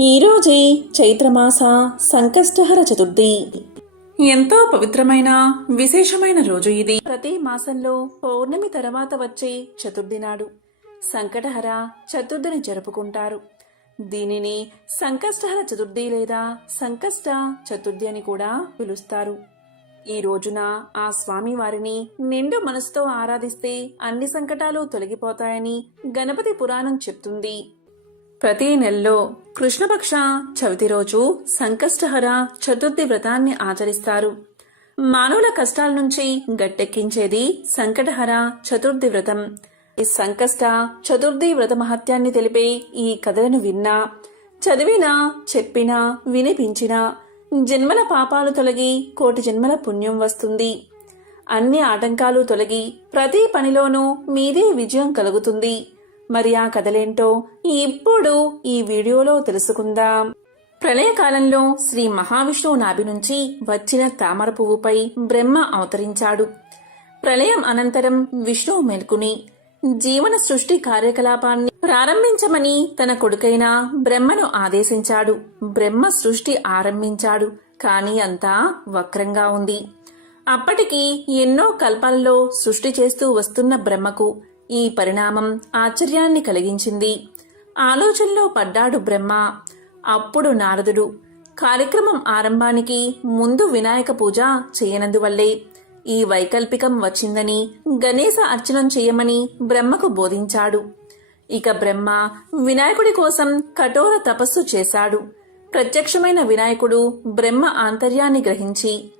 ఈరోజే చైత్రమాస సంకష్టహర చతుర్థి. ఎంతో పవిత్రమైన విశేషమైన రోజు ఇది. ప్రతి మాసంలో పౌర్ణమి తర్వాత వచ్చే చతుర్థి నాడు సంకటహర చతుర్థిని జరుపుకుంటారు. దీనిని సంకష్టహర చతుర్థి లేదా సంకష్ట చతుర్థి అని కూడా పిలుస్తారు. ఈ రోజున ఆ స్వామి వారిని నిండు మనసుతో ఆరాధిస్తే అన్ని సంకటాలు తొలగిపోతాయని గణపతి పురాణం చెప్తుంది. ప్రతి నెలలో కృష్ణపక్ష చవితి రోజు సంకష్టహర చతుర్థి వ్రతాన్ని ఆచరిస్తారు. మానవుల కష్టాల నుంచి గట్టెక్కించేది సంకటహర చతుర్థి వ్రతం. ఈ సంకష్ట చతుర్థి వ్రత మహత్యాన్ని తెలిపే ఈ కథలను విన్నా, చదివినా, చెప్పినా, వినిపించినా జన్మల పాపాలు తొలగి కోటి జన్మల పుణ్యం వస్తుంది. అన్ని ఆటంకాలు తొలగి ప్రతి పనిలోనూ మీదే విజయం కలుగుతుంది. మరి ఆ కథలేంటో ఇప్పుడు ఈ వీడియోలో తెలుసుకుందాం. ప్రళయకాలంలో శ్రీ మహావిష్ణువు నాభి నుంచి వచ్చిన తామర పువ్వుపై బ్రహ్మ అవతరించాడు. ప్రళయం అనంతరం విష్ణువు మేల్కొని జీవన సృష్టి కార్యకలాపాన్ని ప్రారంభించమని తన కొడుకైన బ్రహ్మను ఆదేశించాడు. బ్రహ్మ సృష్టి ఆరంభించాడు, కాని అంతా వక్రంగా ఉంది. అప్పటికి ఎన్నో కల్పాలలో సృష్టి చేస్తూ వస్తున్న బ్రహ్మకు ఈ పరిణామం ఆశ్చర్యాన్ని కలిగించింది. ఆలోచనలో పడ్డాడు బ్రహ్మ. అప్పుడు నారదుడు కార్యక్రమం ఆరంభానికి ముందు వినాయక పూజ చేయనందువల్లే ఈ వైకల్పికం వచ్చిందని గణేశ అర్చనం చేయమని బ్రహ్మకు బోధించాడు. ఇక బ్రహ్మ వినాయకుడి కోసం కఠోర తపస్సు చేశాడు. ప్రత్యక్షమైన వినాయకుడు బ్రహ్మ ఆంతర్యాన్ని గ్రహించి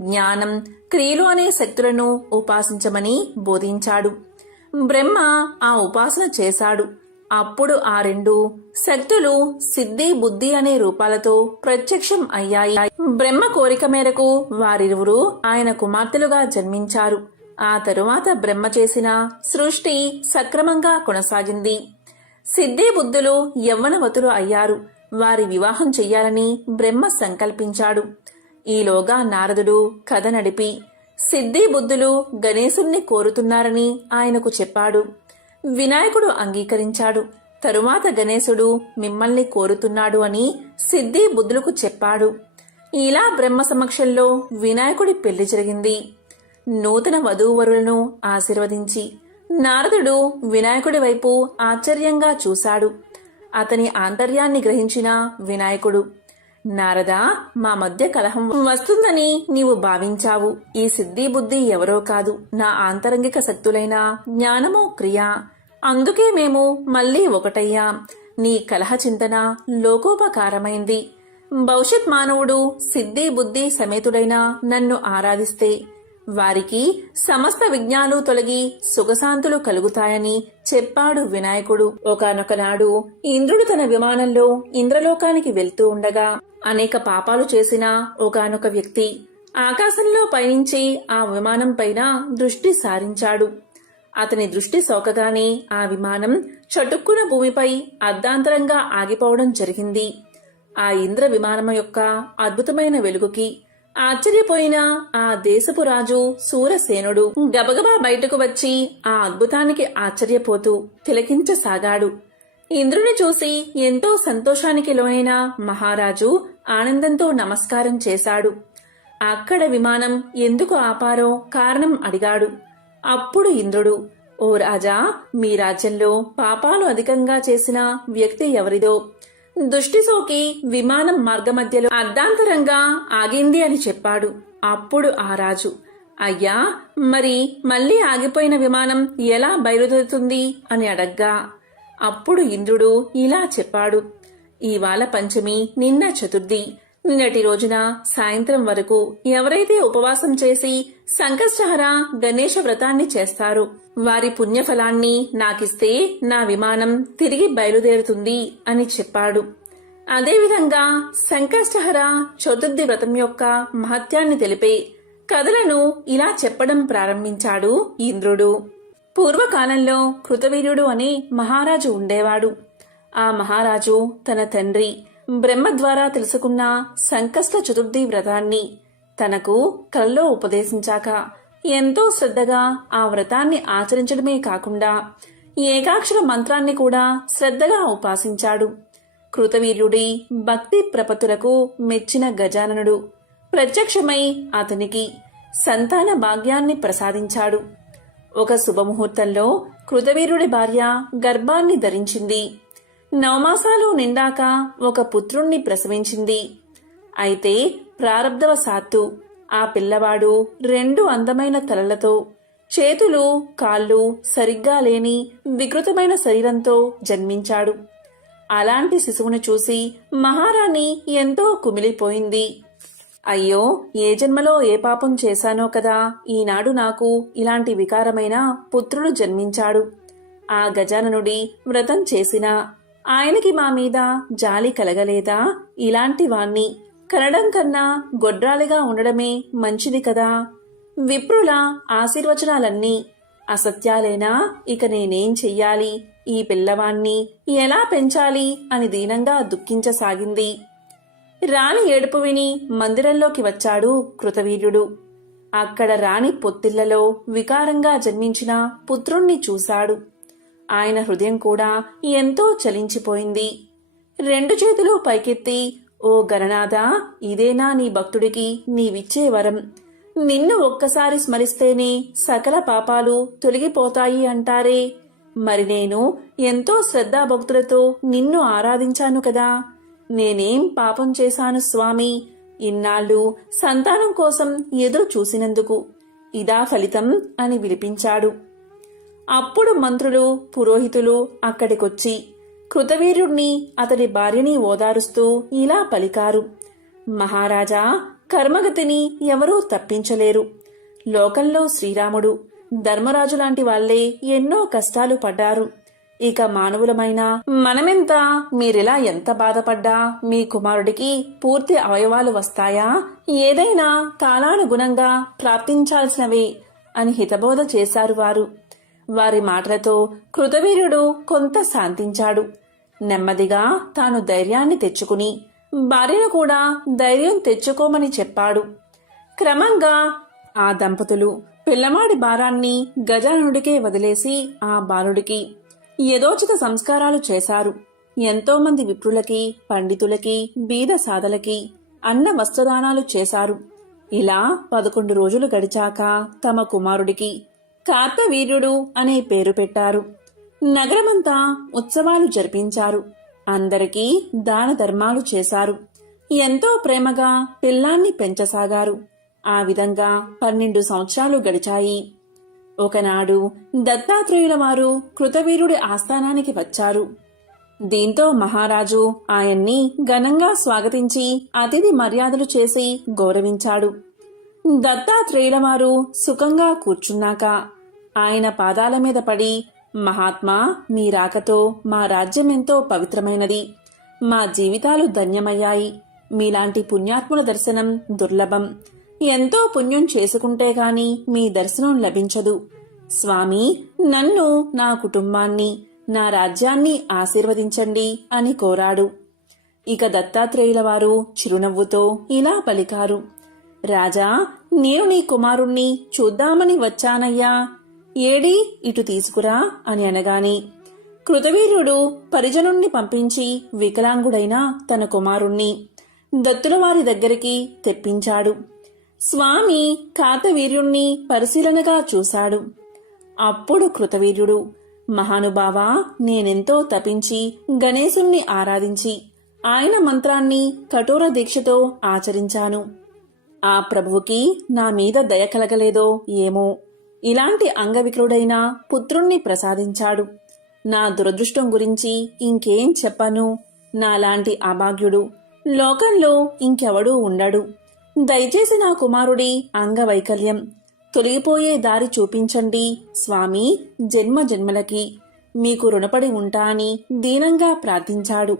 జ్ఞానం, క్రియలు అనే శక్తులను ఉపాసించమని బోధించాడు. బ్రహ్మ ఆ ఉపాసన చేశాడు. అప్పుడు ఆ రెండు శక్తులు సిద్ధి, బుద్ధి అనే రూపాలతో ప్రత్యక్షం అయ్యాయి. బ్రహ్మ కోరిక మేరకు వారిరువురు ఆయన కుమార్తెలుగా జన్మించారు. ఆ తరువాత బ్రహ్మ చేసిన సృష్టి సక్రమంగా కొనసాగింది. సిద్ధి, బుద్ధులు యవ్వనవతులు అయ్యారు. వారి వివాహం చెయ్యాలని బ్రహ్మ సంకల్పించాడు. ఈలోగా నారదుడు కథ నడిపి సిద్ధి, బుద్ధులు గణేశుణ్ణి కోరుతున్నారని ఆయనకు చెప్పాడు. వినాయకుడు అంగీకరించాడు. తరువాత గణేశుడు మిమ్మల్ని కోరుతున్నాడు అని సిద్ధి, బుద్ధులకు చెప్పాడు. ఇలా బ్రహ్మ సమక్షంలో వినాయకుడి పెళ్లి జరిగింది. నూతన వధూవరులను ఆశీర్వదించి నారదుడు వినాయకుడి వైపు ఆశ్చర్యంగా చూశాడు. అతని ఆంతర్యాన్ని గ్రహించిన వినాయకుడు, నారదా, మా మధ్య కలహం వస్తుందని నీవు భావించావు. ఈ సిద్ధి, బుద్ధి ఎవరో కాదు, నా ఆంతరంగిక శక్తులైన జ్ఞానము, క్రియ. అందుకే మేము మళ్లీ ఒకటయ్యాం. నీ కలహ చింతన లోకోపకారమైంది. భవిష్యత్ మానవుడు సిద్ధి, బుద్ధి సమేతుడైన నన్ను ఆరాధిస్తే వారికి సమస్త విజ్ఞాలు తొలగి సుఖశాంతులు కలుగుతాయని చెప్పాడు వినాయకుడు. ఒకానొక నాడు ఇంద్రుడు తన విమానంలో ఇంద్రలోకానికి వెళ్తూ ఉండగా అనేక పాపాలు చేసిన ఒకానొక వ్యక్తి ఆకాశంలో పయనించి ఆ విమానం పైన దృష్టి సారించాడు. అతని దృష్టి సోకగానే ఆ విమానం చటుక్కున భూమిపై అర్ధాంతరంగా ఆగిపోవడం జరిగింది. ఆ ఇంద్ర విమానం యొక్క అద్భుతమైన వెలుగుకి ఆశ్చర్యపోయిన ఆ దేశపు రాజు సూరసేనుడు గబగబా బయటకు వచ్చి ఆ అద్భుతానికి ఆశ్చర్యపోతూ తిలకించసాగాడు. ఇంద్రుని చూసి ఎంతో సంతోషానికి లోనైన మహారాజు ఆనందంతో నమస్కారం చేశాడు. అక్కడ విమానం ఎందుకు ఆపారో కారణం అడిగాడు. అప్పుడు ఇంద్రుడు, ఓ రాజా, మీ రాజ్యంలో పాపాలు అధికంగా చేసిన వ్యక్తి ఎవరిదో దృష్టి సోకి విమానం మార్గమధ్యలో అర్ధాంతరంగా ఆగింది అని చెప్పాడు. అప్పుడు ఆ రాజు, అయ్యా, మరి మళ్లీ ఆగిపోయిన విమానం ఎలా బయలుదేరుతుంది అని అడగ్గా అప్పుడు ఇంద్రుడు ఇలా చెప్పాడు. ఇవాళ పంచమి, నిన్న చతుర్థి. నిన్నటి రోజున సాయంత్రం వరకు ఎవరైతే ఉపవాసం చేసి సంకష్టహర గణేశ వ్రతాన్ని చేస్తారో వారి పుణ్యఫలాన్ని నాకిస్తే నా విమానం తిరిగి బయలుదేరుతుంది అని చెప్పాడు. అదేవిధంగా సంకష్టహర చతుర్థి వ్రతం యొక్క మహత్యాన్ని తెలిపే కథలను ఇలా చెప్పడం ప్రారంభించాడు ఇంద్రుడు. పూర్వకాలంలో కృతవీర్యుడు అనే మహారాజు ఉండేవాడు. ఆ మహారాజు తన తండ్రి బ్రహ్మ ద్వారా తెలుసుకున్న సంకష్ట చతుర్థి వ్రతాన్ని తనకు కల్లో ఉపదేశించాక ఎంతో శ్రద్ధగా ఆ వ్రతాన్ని ఆచరించడమే కాకుండా ఏకాక్షర మంత్రాన్ని కూడా శ్రద్ధగా ఉపాసించాడు. కృతవీర్యుడి భక్తి ప్రపత్తులకు మెచ్చిన గజాననుడు ప్రత్యక్షమై అతనికి సంతాన భాగ్యాన్ని ప్రసాదించాడు. ఒక శుభముహూర్తంలో కృతవీర్యుడి భార్య గర్భాన్ని ధరించింది. 9 మాసాలు నిండాక ఒక పుత్రుణ్ణి ప్రసవించింది. అయితే ప్రారబ్ధవశాత్తు ఆ పిల్లవాడు 2 అందమైన తలలతో, చేతులు కాళ్ళు సరిగ్గా లేని వికృతమైన శరీరంతో జన్మించాడు. అలాంటి శిశువును చూసి మహారాణి ఎంతో కుమిలిపోయింది. అయ్యో, ఏ జన్మలో ఏ పాపం చేశానో కదా ఈనాడు నాకు ఇలాంటి వికారమైన పుత్రుడు జన్మించాడు. ఆ గజాననుడి వ్రతం చేసినా ఆయనకి మా మీద జాలి కలగలేదా? ఇలాంటి వాణ్ణి కనడం కన్నా గొడ్రాలిగా ఉండడమే మంచిది కదా. విప్రుల ఆశీర్వచనాలన్నీ అసత్యాలేనా? ఇక నేనేం చెయ్యాలి? ఈ పిల్లవాణ్ణి ఎలా పెంచాలి అని దీనంగా దుఃఖించసాగింది. రాణి ఏడుపు విని మందిరంలోకి వచ్చాడు కృతవీర్యుడు. అక్కడ రాణి పొత్తిళ్లలో వికారంగా జన్మించిన పుత్రుణ్ణి చూశాడు. ఆయన హృదయం కూడా ఎంతో చలించిపోయింది. 2 చేతులు పైకెత్తి, ఓ గణనాథ, ఇదేనా నీ భక్తుడికి నీవిచ్చే వరం? నిన్ను ఒక్కసారి స్మరిస్తేనే సకల పాపాలు తొలగిపోతాయి అంటారే. మరి నేను ఎంతో శ్రద్ధాభక్తులతో నిన్ను ఆరాధించాను కదా. నేనేం పాపం చేశాను స్వామి? ఇన్నాళ్ళు సంతానం కోసం ఎదురు చూసినందుకు ఇదా ఫలితం అని విలిపించాడు. అప్పుడు మంత్రులు, పురోహితులు అక్కడికొచ్చి కృతవీర్యుణ్ణి అతడి భార్యని ఓదారుస్తూ ఇలా పలికారు. మహారాజా, కర్మగతిని ఎవరూ తప్పించలేరు. లోకంలో శ్రీరాముడు, ధర్మరాజు లాంటి వాళ్లే ఎన్నో కష్టాలు పడ్డారు. ఇక మానవులమైన మనమెంత? మీరిలా ఎంత బాధపడ్డా మీ కుమారుడికి పూర్తి అవయవాలు వస్తాయా? ఏదైనా కాలానుగుణంగా ప్రాప్తించాల్సినవే అని హితబోధ చేశారు వారు. వారి మాటలతో కృతవీర్యుడు కొంత శాంతించాడు. నెమ్మదిగా తాను ధైర్యాన్ని తెచ్చుకుని భార్యను కూడా ధైర్యం తెచ్చుకోమని చెప్పాడు. క్రమంగా ఆ దంపతులు పిల్లమాడి భారాన్ని గజాననుడికే వదిలేసి ఆ బాలుడికి యథోచిత సంస్కారాలు చేశారు. ఎంతో మంది విప్రులకి, పండితులకి, బీద సాదలకి అన్న వస్త్రదానాలు చేశారు. ఇలా 11 రోజులు గడిచాక తమ కుమారుడికి కార్తవీర్యుడు అనే పేరు పెట్టారు. నగరమంతా ఉత్సవాలు జరిపించారు. అందరికీ దాన ధర్మాలు చేశారు. ఎంతో ప్రేమగా పిల్లాన్ని పెంచసాగారు. ఆ విధంగా 12 సంవత్సరాలు గడిచాయి. ఒకనాడు దత్తాత్రేయుల వారు కృతవీర్యుడి ఆస్థానానికి వచ్చారు. దీంతో మహారాజు ఆయన్ని ఘనంగా స్వాగతించి అతిథి మర్యాదలు చేసి గౌరవించాడు. దత్తాత్రేయుల వారు సుఖంగా కూర్చున్నాక ఆయన పాదాల మీద పడి, మహాత్మా, మీ రాకతో మా రాజ్యమెంతో పవిత్రమైనది. మా జీవితాలు ధన్యమయ్యాయి. మీలాంటి పుణ్యాత్ముల దర్శనం దుర్లభం. ఎంతో పుణ్యం చేసుకుంటే గాని మీ దర్శనం లభించదు. స్వామి, నన్ను, నా కుటుంబాన్ని, నా రాజ్యాన్ని ఆశీర్వదించండి అని కోరాడు. ఇక దత్తాత్రేయుల వారు చిరునవ్వుతో ఇలా పలికారు. రాజా, నేను నీ కుమారుణ్ణి చూద్దామని వచ్చానయ్యా. ఏడి, ఇటు తీసుకురా అని అనగాని కృతవీర్యుడు పరిజనుణ్ణి పంపించి వికలాంగుడైన తన కుమారుణ్ణి దత్తుల వారి దగ్గరికి తెప్పించాడు. స్వామి కార్తవీర్యుణ్ణి పరిశీలనగా చూశాడు. అప్పుడు కృతవీర్యుడు, మహానుభావా, నేనెంతో తపించి గణేశుణ్ణి ఆరాధించి ఆయన మంత్రాన్ని కఠోర దీక్షతో ఆచరించాను. ఆ ప్రభువుకి నా మీద దయ కలగలేదో ఏమో, ఇలాంటి అంగవికలుడైన పుత్రుణ్ణి ప్రసాదించాడు. నా దురదృష్టం గురించి ఇంకేం చెప్పను. నాలాంటి అభాగ్యుడు లోకంలో ఇంకెవడూ ఉండడు. దయచేసి నా కుమారుడి అంగవైకల్యం తొలగిపోయే దారి చూపించండి స్వామి. జన్మ జన్మలకి మీకు రుణపడి ఉంటా అని దీనంగా ప్రార్థించాడు.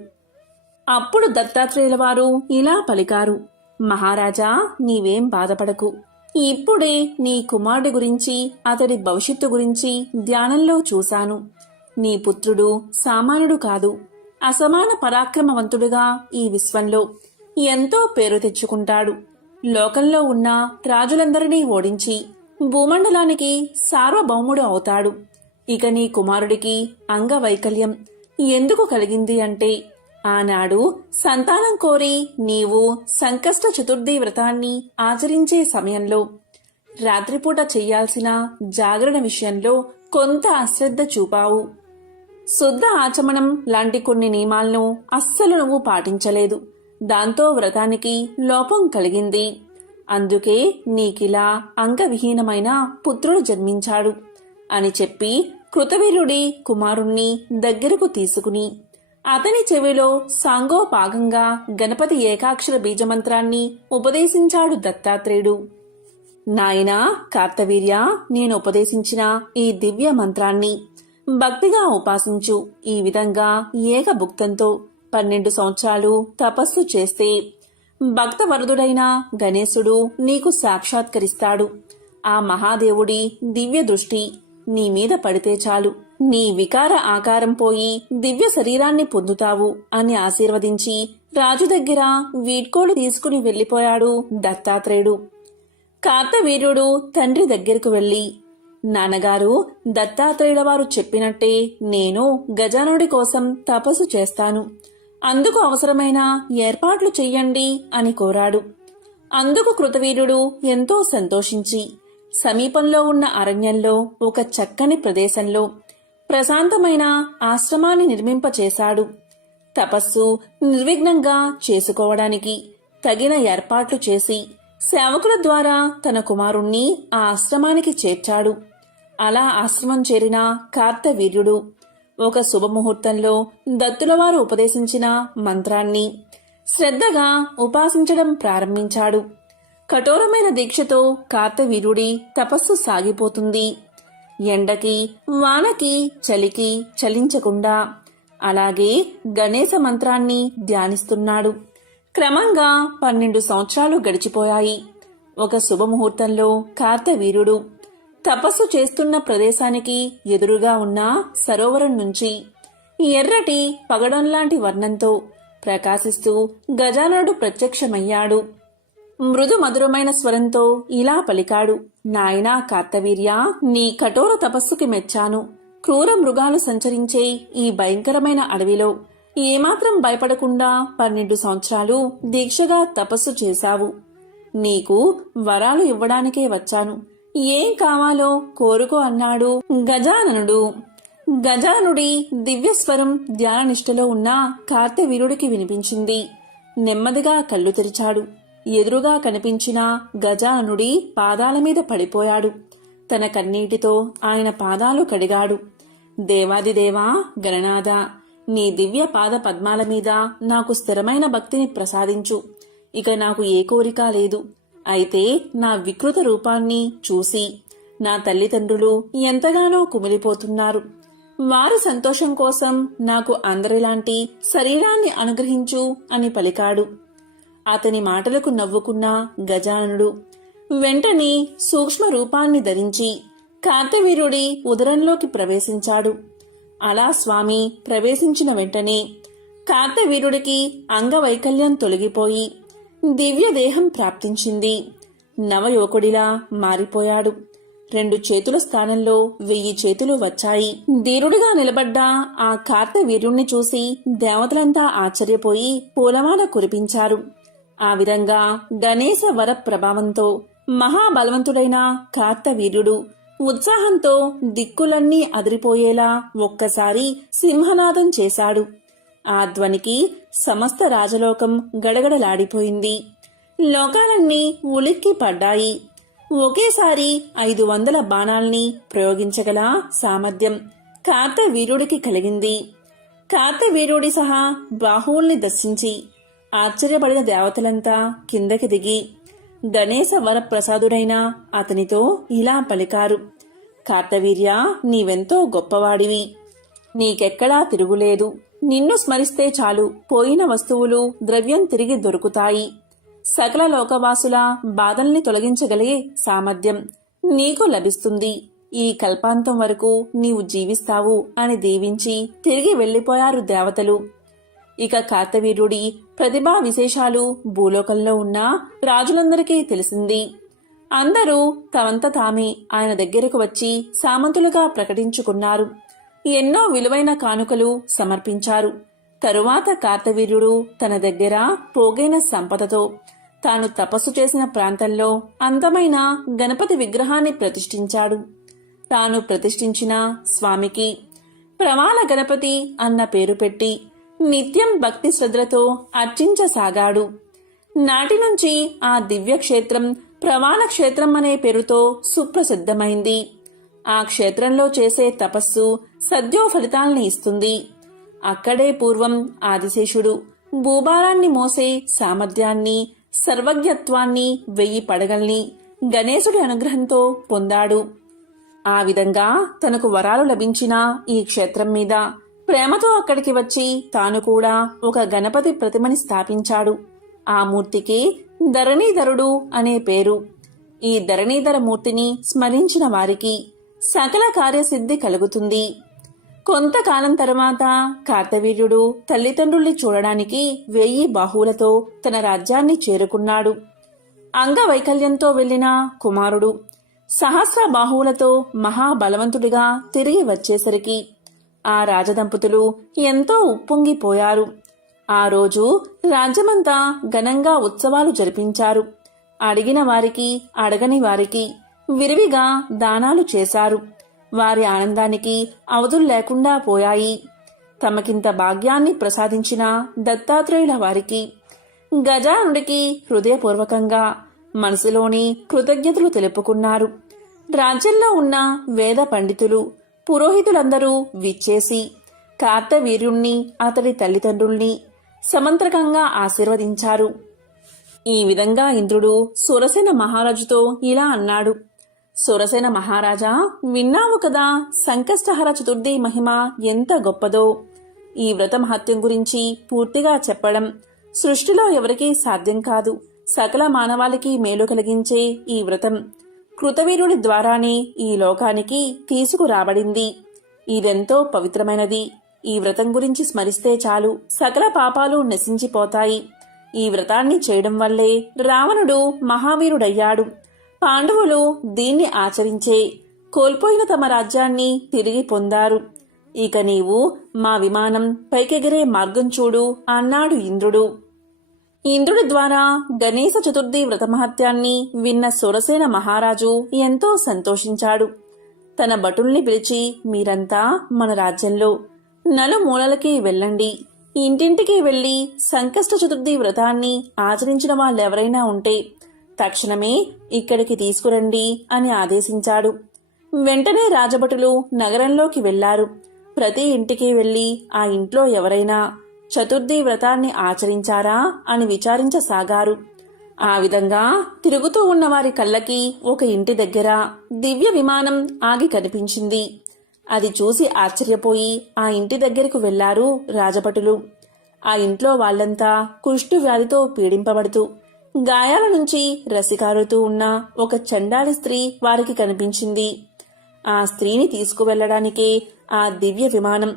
అప్పుడు దత్తాత్రేయుల వారు ఇలా పలికారు. మహారాజా, నీవేం బాధపడకు. ఇప్పుడే నీ కుమారుడి గురించి, అతడి భవిష్యత్తు గురించి ధ్యానంలో చూశాను. నీ పుత్రుడు సామాన్యుడు కాదు. అసమాన పరాక్రమవంతుడుగా ఈ విశ్వంలో ఎంతో పేరు తెచ్చుకుంటాడు. లోకంలో ఉన్న రాజులందరినీ ఓడించి భూమండలానికి సార్వభౌముడు అవుతాడు. ఇక నీ కుమారుడికి అంగవైకల్యం ఎందుకు కలిగింది అంటే ఆనాడు సంతానం కోరి నీవు సంకష్ట చతుర్థి వ్రతాన్ని ఆచరించే సమయంలో రాత్రిపూట చెయ్యాల్సిన జాగరణ విషయంలో కొంత అశ్రద్ధ చూపావు. శుద్ధ ఆచమనం లాంటి కొన్ని నియమాలను అస్సలు నువ్వు పాటించలేదు. దాంతో వ్రతానికి లోపం కలిగింది. అందుకే నీకిలా అంగవిహీనమైన పుత్రుడు జన్మించాడు అని చెప్పి కృతవీర్యుడి కుమారుణ్ణి దగ్గరకు తీసుకుని అతని చెవిలో సాంగోపాగంగా గణపతి ఏకాక్షర బీజమంత్రాన్ని ఉపదేశించాడు దత్తాత్రేయుడు. నాయనా కార్తవీర్య, నేను ఉపదేశించిన ఈ దివ్య మంత్రాన్ని భక్తిగా ఉపాసించు. ఈ విధంగా ఏకభుక్తంతో 12 సంవత్సరాలు తపస్సు చేస్తే భక్తవరదుడైన గణేశుడు నీకు సాక్షాత్కరిస్తాడు. ఆ మహాదేవుడి దివ్య దృష్టి నీ మీద పడితే చాలు, నీ వికార ఆకారం పోయి దివ్య శరీరాన్ని పొందుతావు అని ఆశీర్వదించి రాజు దగ్గర వీడ్కోలు తీసుకుని వెళ్లిపోయాడు దత్తాత్రేయుడు. కార్తవీర్యుడు తండ్రి దగ్గరకు వెళ్లి, నాన్నగారు, దత్తాత్రేయుల వారు చెప్పినట్టే నేను గజానుడి కోసం తపస్సు చేస్తాను. అందుకు అవసరమైన ఏర్పాట్లు చెయ్యండి అని కోరాడు. అందుకు కృతవీర్యుడు ఎంతో సంతోషించి సమీపంలో ఉన్న అరణ్యంలో ఒక చక్కని ప్రదేశంలో ప్రశాంతమైన ఆశ్రమాన్ని నిర్మింపచేశాడు. తపస్సు నిర్విఘ్నంగా చేసుకోవడానికి తగిన ఏర్పాట్లు చేసి సేవకుల ద్వారా తన కుమారుణ్ణి ఆ ఆశ్రమానికి చేర్చాడు. అలా ఆశ్రమం చేరిన కార్తవీర్యుడు ఒక శుభముహూర్తంలో దత్తులవారు ఉపదేశించిన మంత్రాన్ని శ్రద్ధగా ఉపాసించడం ప్రారంభించాడు. కఠోరమైన దీక్షతో కార్తవీర్యుడి తపస్సు సాగిపోతుంది. ఎండకి వానకి చలికి చలించకుండా అలాగే గణేశ మంత్రాన్ని ధ్యానిస్తున్నాడు. క్రమంగా 12 సంవత్సరాలు గడిచిపోయాయి. ఒక శుభముహూర్తంలో కార్తవీర్యుడు తపస్సు చేస్తున్న ప్రదేశానికి ఎదురుగా ఉన్న సరోవరం నుంచి ఎర్రటి పగడంలాంటి వర్ణంతో ప్రకాశిస్తూ గజాననుడు ప్రత్యక్షమయ్యాడు. మృదు మధురమైన స్వరంతో ఇలా పలికాడు, నాయనా కార్తవీర్య, నీ కఠోర తపస్సుకి మెచ్చాను. క్రూర మృగాలు సంచరించే ఈ భయంకరమైన అడవిలో ఏమాత్రం భయపడకుండా 12 సంవత్సరాలు దీక్షగా తపస్సు చేశావు. నీకు వరాలు ఇవ్వడానికే వచ్చాను. ఏం కావాలో కోరుకో అన్నాడు గజాననుడు. గజానుడి దివ్యస్వరం ధ్యాననిష్టలో ఉన్న కార్తవీర్యుడికి వినిపించింది. నెమ్మదిగా కళ్ళు తెరిచాడు. ఎదురుగా కనిపించిన గజాననుడి పాదాల మీద పడిపోయాడు. తన కన్నీటితో ఆయన పాదాలు కడిగాడు. దేవాదిదేవా గణనాథ, నీ దివ్య పాద పద్మాల మీద నాకు స్థిరమైన భక్తిని ప్రసాదించు. ఇక నాకు ఏ కోరిక లేదు. అయితే నా వికృత రూపాన్ని చూసి నా తల్లిదండ్రులు ఎంతగానో కుమిలిపోతున్నారు. వారి సంతోషం కోసం నాకు అందరిలాంటి శరీరాన్ని అనుగ్రహించు అని పలికాడు. అతని మాటలకు నవ్వుకున్న గజాననుడు వెంటనే సూక్ష్మ రూపాన్ని ధరించి కార్తవీర్యుడి ఉదరంలోకి ప్రవేశించాడు. అలా స్వామి ప్రవేశించిన వెంటనే కార్తవీర్యుడికి అంగవైకల్యం తొలగిపోయి దివ్య దేహం ప్రాప్తించింది. నవయువకుడిలా మారిపోయాడు. 2 చేతుల స్థానంలో 1000 చేతులు వచ్చాయి. ధీరుడిగా నిలబడ్డ ఆ కార్తవీర్యుణ్ణి చూసి దేవతలంతా ఆశ్చర్యపోయి పూలమాల కురిపించారు. ఆ విధంగా గణేశ వర ప్రభావంతో మహాబలవంతుడైన కార్తవీర్యుడు ఉత్సాహంతో దిక్కులన్నీ అదిరిపోయేలా ఒక్కసారి సింహనాదం చేశాడు. ఆ ధ్వనికి సమస్త రాజలోకం గడగడలాడిపోయింది. లోకాలన్నీ ఉలిక్కి పడ్డాయి. ఒకేసారి 500 బాణాల్ని ప్రయోగించగల సామర్థ్యం కార్తవీర్యుడికి కలిగింది. కార్తవీర్యుడి సహా బాహువుల్ని దర్శించి ఆశ్చర్యపడిన దేవతలంతా కిందకి దిగి గణేశ వరప్రసాదుడైన అతనితో ఇలా పలికారు, కార్తవీర్య, నీవెంతో గొప్పవాడివి. నీకెక్కడా తిరుగులేదు. నిన్ను స్మరిస్తే చాలు పోయిన వస్తువులు ద్రవ్యం తిరిగి దొరుకుతాయి. సకల లోకవాసుల బాధల్ని తొలగించగలిగే సామర్థ్యం నీకు లభిస్తుంది. ఈ కల్పాంతం వరకు నీవు జీవిస్తావు అని దీవించి తిరిగి వెళ్లిపోయారు దేవతలు. ఇక కార్తవీర్యుడి ప్రతిభా విశేషాలు భూలోకంలో ఉన్న రాజులందరికీ తెలిసింది. అందరూ తమంత తామే ఆయన దగ్గరకు వచ్చి సామంతులుగా ప్రకటించుకున్నారు. ఎన్నో విలువైన కానుకలు సమర్పించారు. తరువాత కార్తవీర్యుడు తన దగ్గర పోగైన సంపదతో తాను తపస్సు చేసిన ప్రాంతంలో అందమైన గణపతి విగ్రహాన్ని ప్రతిష్ఠించాడు. తాను ప్రతిష్ఠించిన స్వామికి ప్రమాణ గణపతి అన్న పేరు పెట్టి నిత్యం భక్తి శ్రద్ధలతో అర్చించసాగాడు. నాటి నుంచి ఆ దివ్యక్షేత్రం ప్రమాణ క్షేత్రం అనే పేరుతో సుప్రసిద్ధమైంది. ఆ క్షేత్రంలో చేసే తపస్సు సద్యో ఫలితాల్ని ఇస్తుంది. అక్కడే పూర్వం ఆదిశేషుడు భూభారాన్ని మోసే సామర్థ్యాన్ని, సర్వజ్ఞత్వాన్ని 1000 పడగల్ని గణేశుడి అనుగ్రహంతో పొందాడు. ఆ విధంగా తనకు వరాలు లభించిన ఈ క్షేత్రం మీద ప్రేమతో అక్కడికి వచ్చి తాను కూడా ఒక గణపతి ప్రతిమని స్థాపించాడు. ఆ మూర్తికి ధరణీధరుడు అనే పేరు. ఈ ధరణీధర మూర్తిని స్మరించిన వారికి సకల కార్యసిద్ధి కలుగుతుంది. కొంతకాలం తర్వాత కార్తవీర్యుడు తల్లిదండ్రుల్ని చూడడానికి 1000 బాహువులతో తన రాజ్యాన్ని చేరుకున్నాడు. అంగవైకల్యంతో వెళ్లిన కుమారుడు సహస్ర బాహువులతో మహాబలవంతుడిగా తిరిగి వచ్చేసరికి ఆ రాజదంపతులు ఎంతో ఉప్పొంగిపోయారు. ఆ రోజు రాజ్యమంతా ఘనంగా ఉత్సవాలు జరిపించారు. అడిగిన వారికి, అడగని వారికి విరివిగా దానాలు చేశారు. వారి ఆనందానికి అవధులు లేకుండా పోయాయి. తమకింత భాగ్యాన్ని ప్రసాదించిన దత్తాత్రేయుల వారికి, గజానుడికి హృదయపూర్వకంగా మనసులోని కృతజ్ఞతలు తెలుపుకున్నారు. రాజ్యంలో ఉన్న వేద పండితులు, పురోహితులందరూ విచ్చేసి కార్తవీర్యుణ్ణి, అతడి తల్లిదండ్రుల్ని సమంత్రకంగా ఆశీర్వదించారు. ఈ విధంగా ఇంద్రుడు సురసేన మహారాజుతో ఇలా అన్నాడు. సురసేన మహారాజా, విన్నావు కదా సంకష్టహర చతుర్థి మహిమ ఎంత గొప్పదో. ఈ వ్రత మహత్యం గురించి పూర్తిగా చెప్పడం సృష్టిలో ఎవరికీ సాధ్యం కాదు. సకల మానవాళికి మేలు కలిగించే ఈ వ్రతం కృతవీరుడి ద్వారానే ఈ లోకానికి తీసుకురాబడింది. ఇదెంతో పవిత్రమైనది. ఈ వ్రతం గురించి స్మరిస్తే చాలు సకల పాపాలు నశించిపోతాయి. ఈ వ్రతాన్ని చేయడం వల్లే రావణుడు మహావీరుడయ్యాడు. పాండవులు దీన్ని ఆచరించే కోల్పోయిన తమ రాజ్యాన్ని తిరిగి పొందారు. ఇక నీవు మా విమానం పైకెగిరే మార్గం చూడు అన్నాడు ఇంద్రుడు. ఇంద్రుడి ద్వారా గణేశ చతుర్థి వ్రతమహత్యాన్ని విన్న సురసేన మహారాజు ఎంతో సంతోషించాడు. తన భటుల్ని పిలిచి, మీరంతా మన రాజ్యంలో నలుమూలలకి వెళ్ళండి. ఇంటింటికి వెళ్లి సంకష్ట చతుర్థి వ్రతాన్ని ఆచరించిన వాళ్ళెవరైనా ఉంటే తక్షణమే ఇక్కడికి తీసుకురండి అని ఆదేశించాడు. వెంటనే రాజభటులు నగరంలోకి వెళ్లారు. ప్రతి ఇంటికి వెళ్లి ఆ ఇంట్లో ఎవరైనా చతుర్థి వ్రతాన్ని ఆచరించారా అని విచారించసాగారు. ఆ విధంగా తిరుగుతూ ఉన్న వారి కళ్ళకి ఒక ఇంటి దగ్గర దివ్య విమానం ఆగి కనిపించింది. అది చూసి ఆశ్చర్యపోయి ఆ ఇంటి దగ్గరకు వెళ్లారు రాజభటులు. ఆ ఇంట్లో వాళ్లంతా కుష్టు వ్యాధితో పీడింపబడుతూ గాయాల నుంచి రసికారుతూ ఉన్న ఒక చండాలి స్త్రీ వారికి కనిపించింది. ఆ స్త్రీని తీసుకువెళ్లడానికే ఆ దివ్య విమానం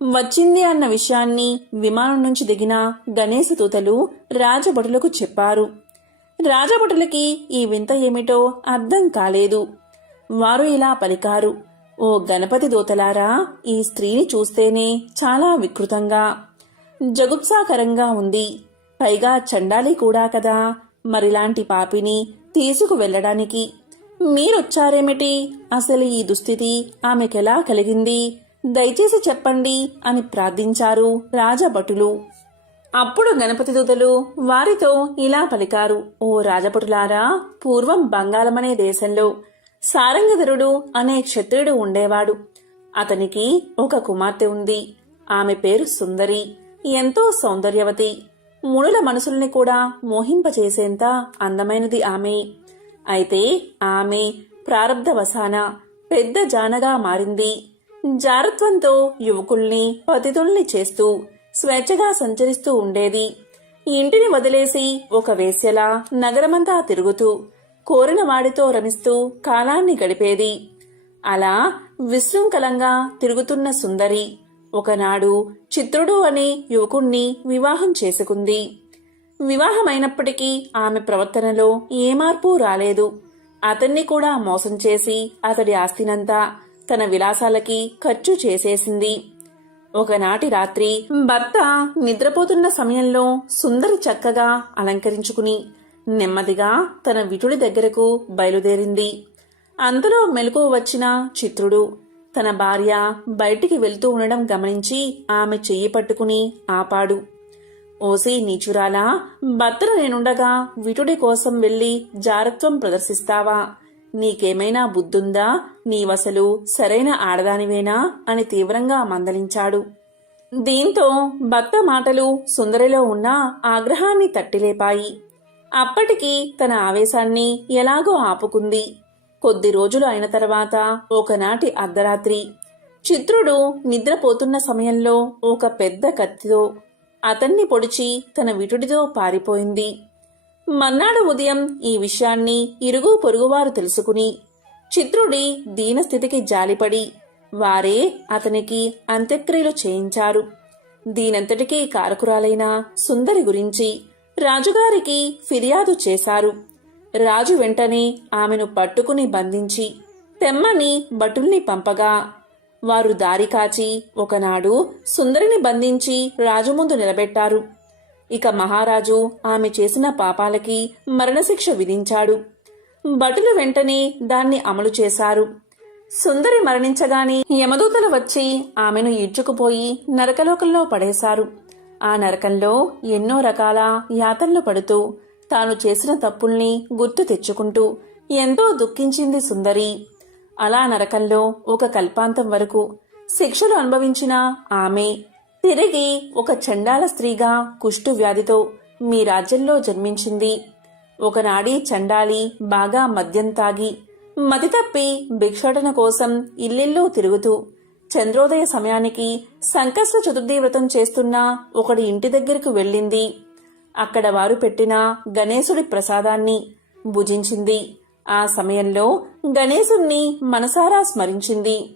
వచ్చింది అన్న విషయాన్ని విమానం నుంచి దిగిన గణేశ దూతలు రాజభటులకు చెప్పారు. రాజభటులకి ఈ వింత ఏమిటో అర్థం కాలేదు. వారు ఇలా పలికారు, ఓ గణపతి దూతలారా, ఈ స్త్రీని చూస్తేనే చాలా వికృతంగా, జగుప్సాకరంగా ఉంది. పైగా చండాలి కూడా కదా. మరిలాంటి పాపిని తీసుకువెళ్లడానికి మీరొచ్చారేమిటి? అసలు ఈ దుస్థితి ఆమెకెలా కలిగింది? దయచేసి చెప్పండి అని ప్రార్థించారు రాజభటులు. అప్పుడు గణపతి దూతలు వారితో ఇలా పలికారు, ఓ రాజభటులారా, పూర్వం బంగాళమనే దేశంలో సారంగధరుడు అనే క్షత్రియుడు ఉండేవాడు. అతనికి ఒక కుమార్తె ఉంది. ఆమె పేరు సుందరి. ఎంతో సౌందర్యవతి. మునుల మనసుల్ని కూడా మోహింపచేసేంత అందమైనది ఆమె. అయితే ఆమె ప్రారబ్ధవశాన పెద్ద జానగా మారింది. జారత్వంతో యువకుల్ని పతితుల్ని చేస్తూ స్వేచ్ఛగా సంచరిస్తూ ఉండేది. ఇంటిని వదిలేసి ఒక వేశ్యలా నగరమంతా తిరుగుతూ కోరిన వాడితో రమిస్తూ కాలాన్ని గడిపేది. అలా విశృంఖలంగా తిరుగుతున్న సుందరి ఒకనాడు చిత్రుడు అనే యువకుణ్ణి వివాహం చేసుకుంది. వివాహమైనప్పటికీ ఆమె ప్రవర్తనలో ఏ మార్పు రాలేదు. అతన్ని కూడా మోసం చేసి అతడి ఆస్తినంతా తన విలాసాలకి ఖర్చు చేసేసింది. ఒకనాటి రాత్రి భర్త నిద్రపోతున్న సమయంలో సుందరి చక్కగా అలంకరించుకుని నెమ్మదిగా తన విటుడి దగ్గరకు బయలుదేరింది. అంతలో మెలకువ వచ్చిన చిత్రుడు తన భార్య బయటికి వెళ్తూ ఉండడం గమనించి ఆమె చెయ్యి పట్టుకుని ఆపాడు. ఓసి నీచురాలా, భర్తను నేనుండగా విటుడి కోసం వెళ్లి జారత్వం ప్రదర్శిస్తావా? నీకేమైనా బుద్ధుందా? నీవసలు సరైన ఆడదానివేనా అని తీవ్రంగా మందలించాడు. దీంతో భర్త మాటలు సుందరిలో ఉన్న ఆగ్రహాన్ని తట్టిలేపాయి. అప్పటికి తన ఆవేశాన్ని ఎలాగో ఆపుకుంది. కొద్ది రోజులు అయిన తర్వాత ఒకనాటి అర్ధరాత్రి చిత్రుడు నిద్రపోతున్న సమయంలో ఒక పెద్ద కత్తితో అతన్ని పొడిచి తన విటుడితో పారిపోయింది. మర్నాడు ఉదయం ఈ విషయాన్ని ఇరుగు పొరుగువారు తెలుసుకుని చిత్రుడి దీనస్థితికి జాలిపడి వారే అతనికి అంత్యక్రియలు చేయించారు. దీనంతటికీ కారకురాలైన సుందరి గురించి రాజుగారికి ఫిర్యాదు చేశారు. రాజు వెంటనే ఆమెను పట్టుకుని బంధించి తెమ్మని భటుల్ని పంపగా వారు దారి కాచి ఒకనాడు సుందరిని బంధించి రాజు ముందు నిలబెట్టారు. ఇక మహారాజు ఆమె చేసిన పాపాలకి మరణశిక్ష విధించాడు. భటులు వెంటనే దాన్ని అమలు చేశారు. సుందరి మరణించగానే యమదూతలు వచ్చి ఆమెను ఈడ్చుకుపోయి నరకలోకంలో పడేశారు. ఆ నరకంలో ఎన్నో రకాల యాతనలు పడుతూ తాను చేసిన తప్పుల్ని గుర్తు తెచ్చుకుంటూ ఎంతో దుఃఖించింది సుందరి. అలా నరకంలో ఒక కల్పాంతం వరకు శిక్షలు అనుభవించిన ఆమె తిరిగి ఒక చండాల స్త్రీగా కుష్టు వ్యాధితో మీ రాజ్యంలో జన్మించింది. ఒకనాడి చండాలి బాగా మద్యం తాగి మతి తప్పి భిక్షాటన కోసం ఇల్లిల్లు తిరుగుతూ చంద్రోదయ సమయానికి సంకష్ట చతుర్థి వ్రతం చేస్తున్న ఒకడి ఇంటి దగ్గరకు వెళ్ళింది. అక్కడ వారు పెట్టిన గణేశుడి ప్రసాదాన్ని భుజించింది. ఆ సమయంలో గణేశుణ్ణి మనసారా స్మరించింది.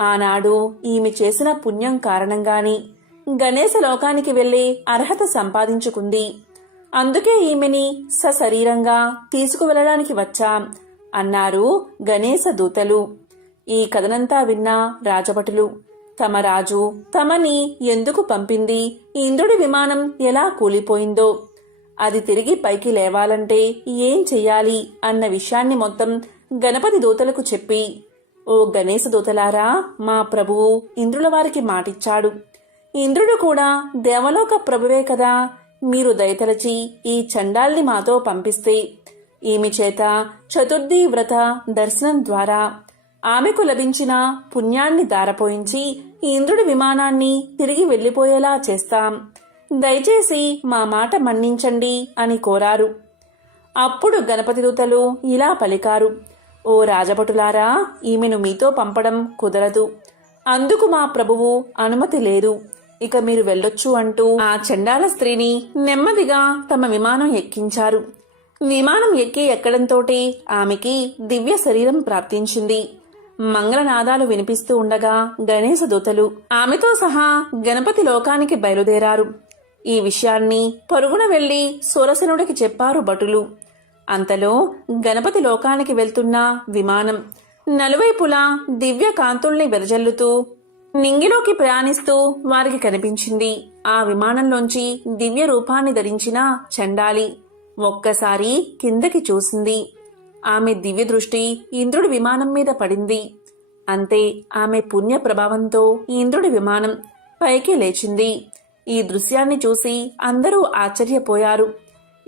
ఆనాడు ఈమె చేసిన పుణ్యం కారణంగాని గణేశ లోకానికి వెళ్లే అర్హత సంపాదించుకుంది. అందుకే ఈమెని సశరీరంగా తీసుకువెళ్లడానికి వచ్చాం అన్నారు గణేశ దూతలు. ఈ కథనంతా విన్న రాజభటులు తమ రాజు తమని ఎందుకు పంపింది, ఇంద్రుడి విమానం ఎలా కూలిపోయిందో, అది తిరిగి పైకి లేవాలంటే ఏం చెయ్యాలి అన్న విషయాన్ని మొత్తం గణపతి దూతలకు చెప్పి, ఓ గణేశ దూతలారా, మా ప్రభువు ఇంద్రుల వారికి మాటిచ్చాడు. ఇంద్రుడు కూడా దేవలోక ప్రభువే కదా. మీరు దయతలచి ఈ చండాల్ని మాతో పంపిస్తే ఈమె చేత చతుర్థి వ్రత దర్శనం ద్వారా ఆమెకు లభించిన పుణ్యాన్ని దారపోయించి ఇంద్రుడి విమానాన్ని తిరిగి వెళ్లిపోయేలా చేస్తాం. దయచేసి మా మాట మన్నించండి అని కోరారు. అప్పుడు గణపతి దూతలు ఇలా పలికారు, ఓ రాజభటులారా, ఈమెను మీతో పంపడం కుదరదు. అందుకు మా ప్రభువు అనుమతి లేదు. ఇక మీరు వెళ్ళొచ్చు అంటూ ఆ చండాల స్త్రీని నెమ్మదిగా తమ విమానం ఎక్కించారు. విమానం ఎక్కడంతోటి ఆమెకి దివ్య శరీరం ప్రాప్తించింది. మంగళనాదాలు వినిపిస్తూ ఉండగా గణేశ దూతలు ఆమెతో సహా గణపతి లోకానికి బయలుదేరారు. ఈ విషయాన్ని పరుగున వెళ్లి సూరసేనుడికి చెప్పారు భటులు. అంతలో గణపతి లోకానికి వెళ్తున్న విమానం నలువైపులా దివ్య కాంతుల్ని వెదజల్లుతూ నింగిలోకి ప్రయాణిస్తూ వారికి కనిపించింది. ఆ విమానంలోంచి దివ్య రూపాన్ని ధరించిన చండాలి ఒక్కసారి కిందకి చూసింది. ఆమె దివ్య దృష్టి ఇంద్రుడి విమానం మీద పడింది. అంతే, ఆమె పుణ్య ప్రభావంతో ఇంద్రుడి విమానం పైకి లేచింది. ఈ దృశ్యాన్ని చూసి అందరూ ఆశ్చర్యపోయారు.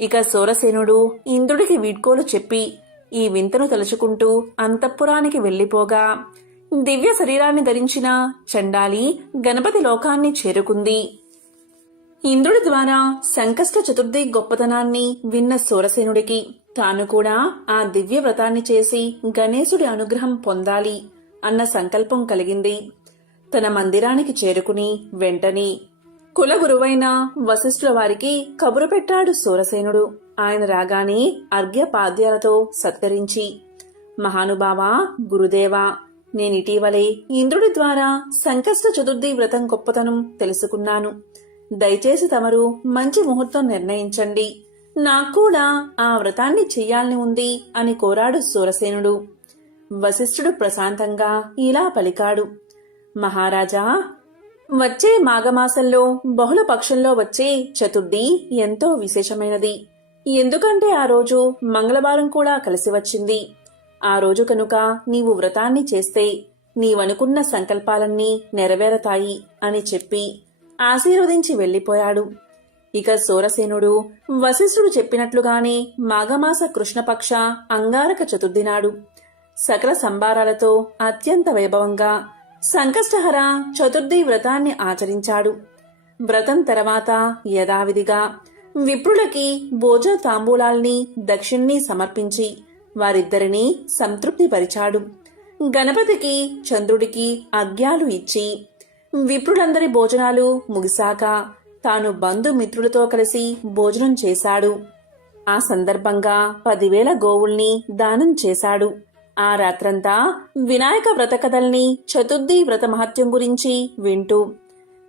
ఇక సూరసేనుడు ఇంద్రుడికి వీడ్కోలు చెప్పి ఈ వింతను తలుచుకుంటూ అంతఃపురానికి వెళ్లిపోగా దివ్య శరీరాన్ని ధరించిన చండాలి గణపతి లోకాన్ని చేరుకుంది. ఇంద్రుడి ద్వారా సంకష్ట చతుర్థి గొప్పతనాన్ని విన్న సూరసేనుడికి తాను కూడా ఆ దివ్య వ్రతాన్ని చేసి గణేశుడి అనుగ్రహం పొందాలి అన్న సంకల్పం కలిగింది. తన మందిరానికి చేరుకుని వెంటనే కులగురువైన వశిష్ఠుల వారికి కబురు పెట్టాడు సూరసేనుడు. ఆయన రాగానే అర్ఘ్యపాద్యాలతో సత్కరించి, మహానుభావా, గురుదేవా, నేనిటీవలే ఇంద్రుడి ద్వారా సంకష్ట చతుర్థి వ్రతం గొప్పతనం తెలుసుకున్నాను. దయచేసి తమరు మంచి ముహూర్తం నిర్ణయించండి. నాక్కూడా ఆ వ్రతాన్ని చెయ్యాలని ఉంది అని కోరాడు సూరసేనుడు. వశిష్ఠుడు ప్రశాంతంగా ఇలా పలికాడు, మహారాజా, వచ్చే మాఘమాసంలో బహుళ పక్షంలో వచ్చే చతుర్థి ఎంతో విశేషమైనది. ఎందుకంటే ఆ రోజు మంగళవారం కూడా కలిసి వచ్చింది. ఆ రోజు కనుక నీవు వ్రతాన్ని చేస్తే నీవనుకున్న సంకల్పాలన్నీ నెరవేరతాయి అని చెప్పి ఆశీర్వదించి వెళ్లిపోయాడు. ఇక సూరసేనుడు వశిష్ఠుడు చెప్పినట్లుగానే మాఘమాస కృష్ణపక్ష అంగారక చతుర్థి నాడు సకల సంబారాలతో అత్యంత వైభవంగా సంకష్టహర చతుర్థి వ్రతాన్ని ఆచరించాడు. వ్రతం తర్వాత యథావిధిగా విప్రులకి భోజ తాంబూలాల్ని దక్షిణ్ణి సమర్పించి వారిద్దరినీ సంతృప్తిపరిచాడు. గణపతికి చంద్రుడికి అర్ఘ్యాలు ఇచ్చి విప్రులందరి భోజనాలు ముగిశాక తాను బంధుమిత్రులతో కలిసి భోజనం చేశాడు. ఆ సందర్భంగా 10,000 గోవుల్ని దానం చేశాడు. ఆ రాత్రంతా వినాయక వ్రత కథల్ని, చతుర్థి వ్రత మహత్యం గురించి వింటూ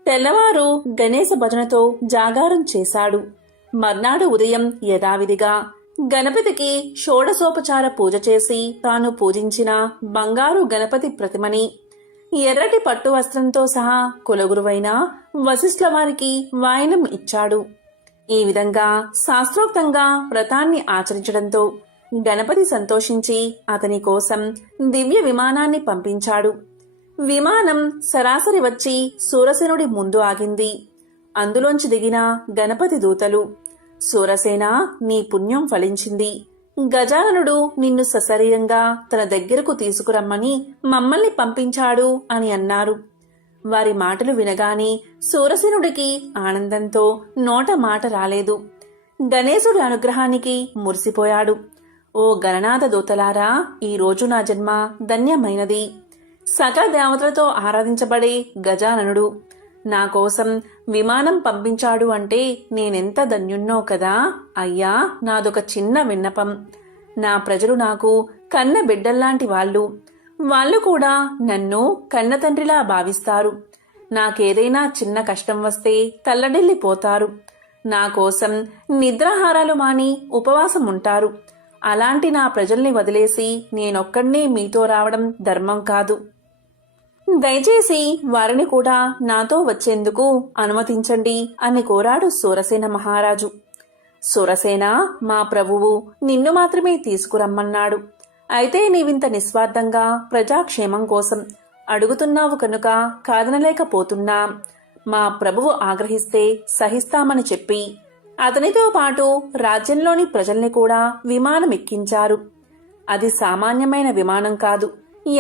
తెల్లవారు గణేశ భజనతో జాగారం చేశాడు. మర్నాడు ఉదయం యథావిధిగా గణపతికి షోడశోపచార పూజ చేసి తాను పూజించిన బంగారు గణపతి ప్రతిమని ఎర్రటి పట్టు వస్త్రంతో సహా కులగురువైన వశిష్ఠుల వారికి వాయనం ఇచ్చాడు. ఈ విధంగా శాస్త్రోక్తంగా వ్రతాన్ని ఆచరించడంతో గణపతి సంతోషించి అతని కోసం దివ్య విమానాన్ని పంపించాడు. విమానం సరాసరి వచ్చి సూరసేనుడి ముందు ఆగింది. అందులోంచి దిగిన గణపతి దూతలు, సూరసేన, నీ పుణ్యం ఫలించింది. గజాననుడు నిన్ను సశరీరంగా తన దగ్గరకు తీసుకురమ్మని మమ్మల్ని పంపించాడు అని అన్నారు. వారి మాటలు వినగానే సూరసేనుడికి ఆనందంతో నోట మాట రాలేదు. గణేశుడి అనుగ్రహానికి మురిసిపోయాడు. ఓ గణనాథ దూతలారా, ఈ రోజు నా జన్మ ధన్యమైనది. సకల దేవతలతో ఆరాధించబడే గజాననుడు నా కోసం విమానం పంపించాడు అంటే నేనెంత ధన్యున్నో కదా. అయ్యా, నాదొక చిన్న విన్నపం. నా ప్రజలు నాకు కన్న బిడ్డల్లాంటి వాళ్ళు కూడా నన్ను కన్న తండ్రిలా భావిస్తారు. నాకేదైనా చిన్న కష్టం వస్తే తల్లడిల్లిపోతారు. నా కోసం నిద్రాహారాలు మాని ఉపవాసం ఉంటారు. అలాంటి నా ప్రజల్ని వదిలేసి నేనొక్కడ్నే మీతో రావడం ధర్మం కాదు. దయచేసి వారిని కూడా నాతో వచ్చేందుకు అనుమతించండి అని కోరాడు సూరసేన మహారాజు. సూరసేన, మా ప్రభువు నిన్ను మాత్రమే తీసుకురమ్మన్నాడు. అయితే నీవింత నిస్వార్థంగా ప్రజాక్షేమం కోసం అడుగుతున్నావు కనుక కాదనలేకపోతున్నా. మా ప్రభువు ఆగ్రహిస్తే సహిస్తామని చెప్పి అతనితో పాటు రాజ్యంలోని ప్రజల్ని కూడా విమానం ఎక్కించారు. అది సామాన్యమైన విమానం కాదు.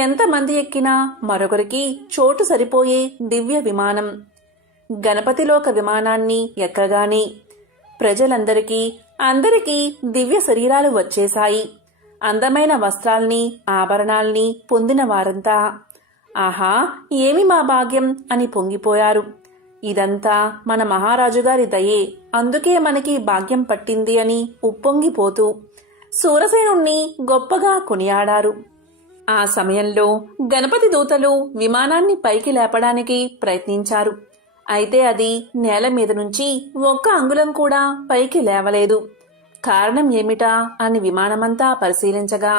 ఎంతమంది ఎక్కినా మరొకరికి చోటు సరిపోయే దివ్య విమానం. గణపతిలోక విమానాన్ని ఎక్కగానే అందరికీ దివ్య శరీరాలు వచ్చేశాయి. అందమైన వస్త్రాల్ని, ఆభరణాల్ని పొందిన వారంతా ఆహా, ఏమి మా భాగ్యం అని పొంగిపోయారు. ఇదంతా మన మహారాజుగారి దయే, అందుకే మనకి భాగ్యం పట్టింది అని ఉప్పొంగిపోతూ సూరసేనుణ్ణి గొప్పగా కొనియాడారు. ఆ సమయంలో గణపతి దూతలు విమానాన్ని పైకి లేపడానికి ప్రయత్నించారు. అయితే అది నేల మీద నుంచి 1 అంగుళం కూడా పైకి లేవలేదు. కారణం ఏమిటా అని విమానమంతా పరిశీలించగా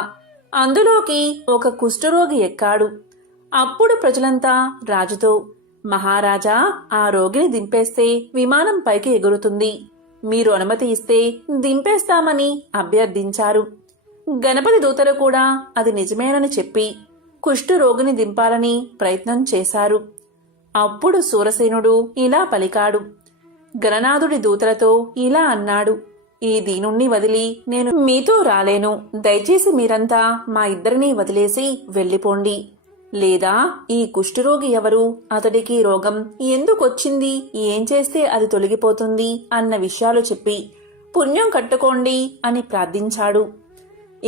అందులోకి ఒక కుష్ఠరోగి ఎక్కాడు. అప్పుడు ప్రజలంతా రాజుతో, మహారాజా, ఆ రోగిని దింపేస్తే విమానం పైకి ఎగురుతుంది. మీరు అనుమతి ఇస్తే దింపేస్తామని అభ్యర్థించారు. గణపతి దూతలు కూడా అది నిజమేనని చెప్పి కుష్ఠరోగిని దింపాలని ప్రయత్నం చేశారు. అప్పుడు సూరసేనుడు ఇలా పలికాడు. గణనాథుడి దూతలతో ఇలా అన్నాడు, ఈ దీనుణ్ణి వదిలి నేను మీతో రాలేను. దయచేసి మీరంతా మా ఇద్దరినీ వదిలేసి వెళ్ళిపోండి. లేదా ఈ కుష్ఠరోగి ఎవరు, అతడికి రోగం ఎందుకొచ్చింది, ఏం చేస్తే అది తొలగిపోతుంది అన్న విషయాలు చెప్పి పుణ్యం కట్టుకోండి అని ప్రార్థించాడు.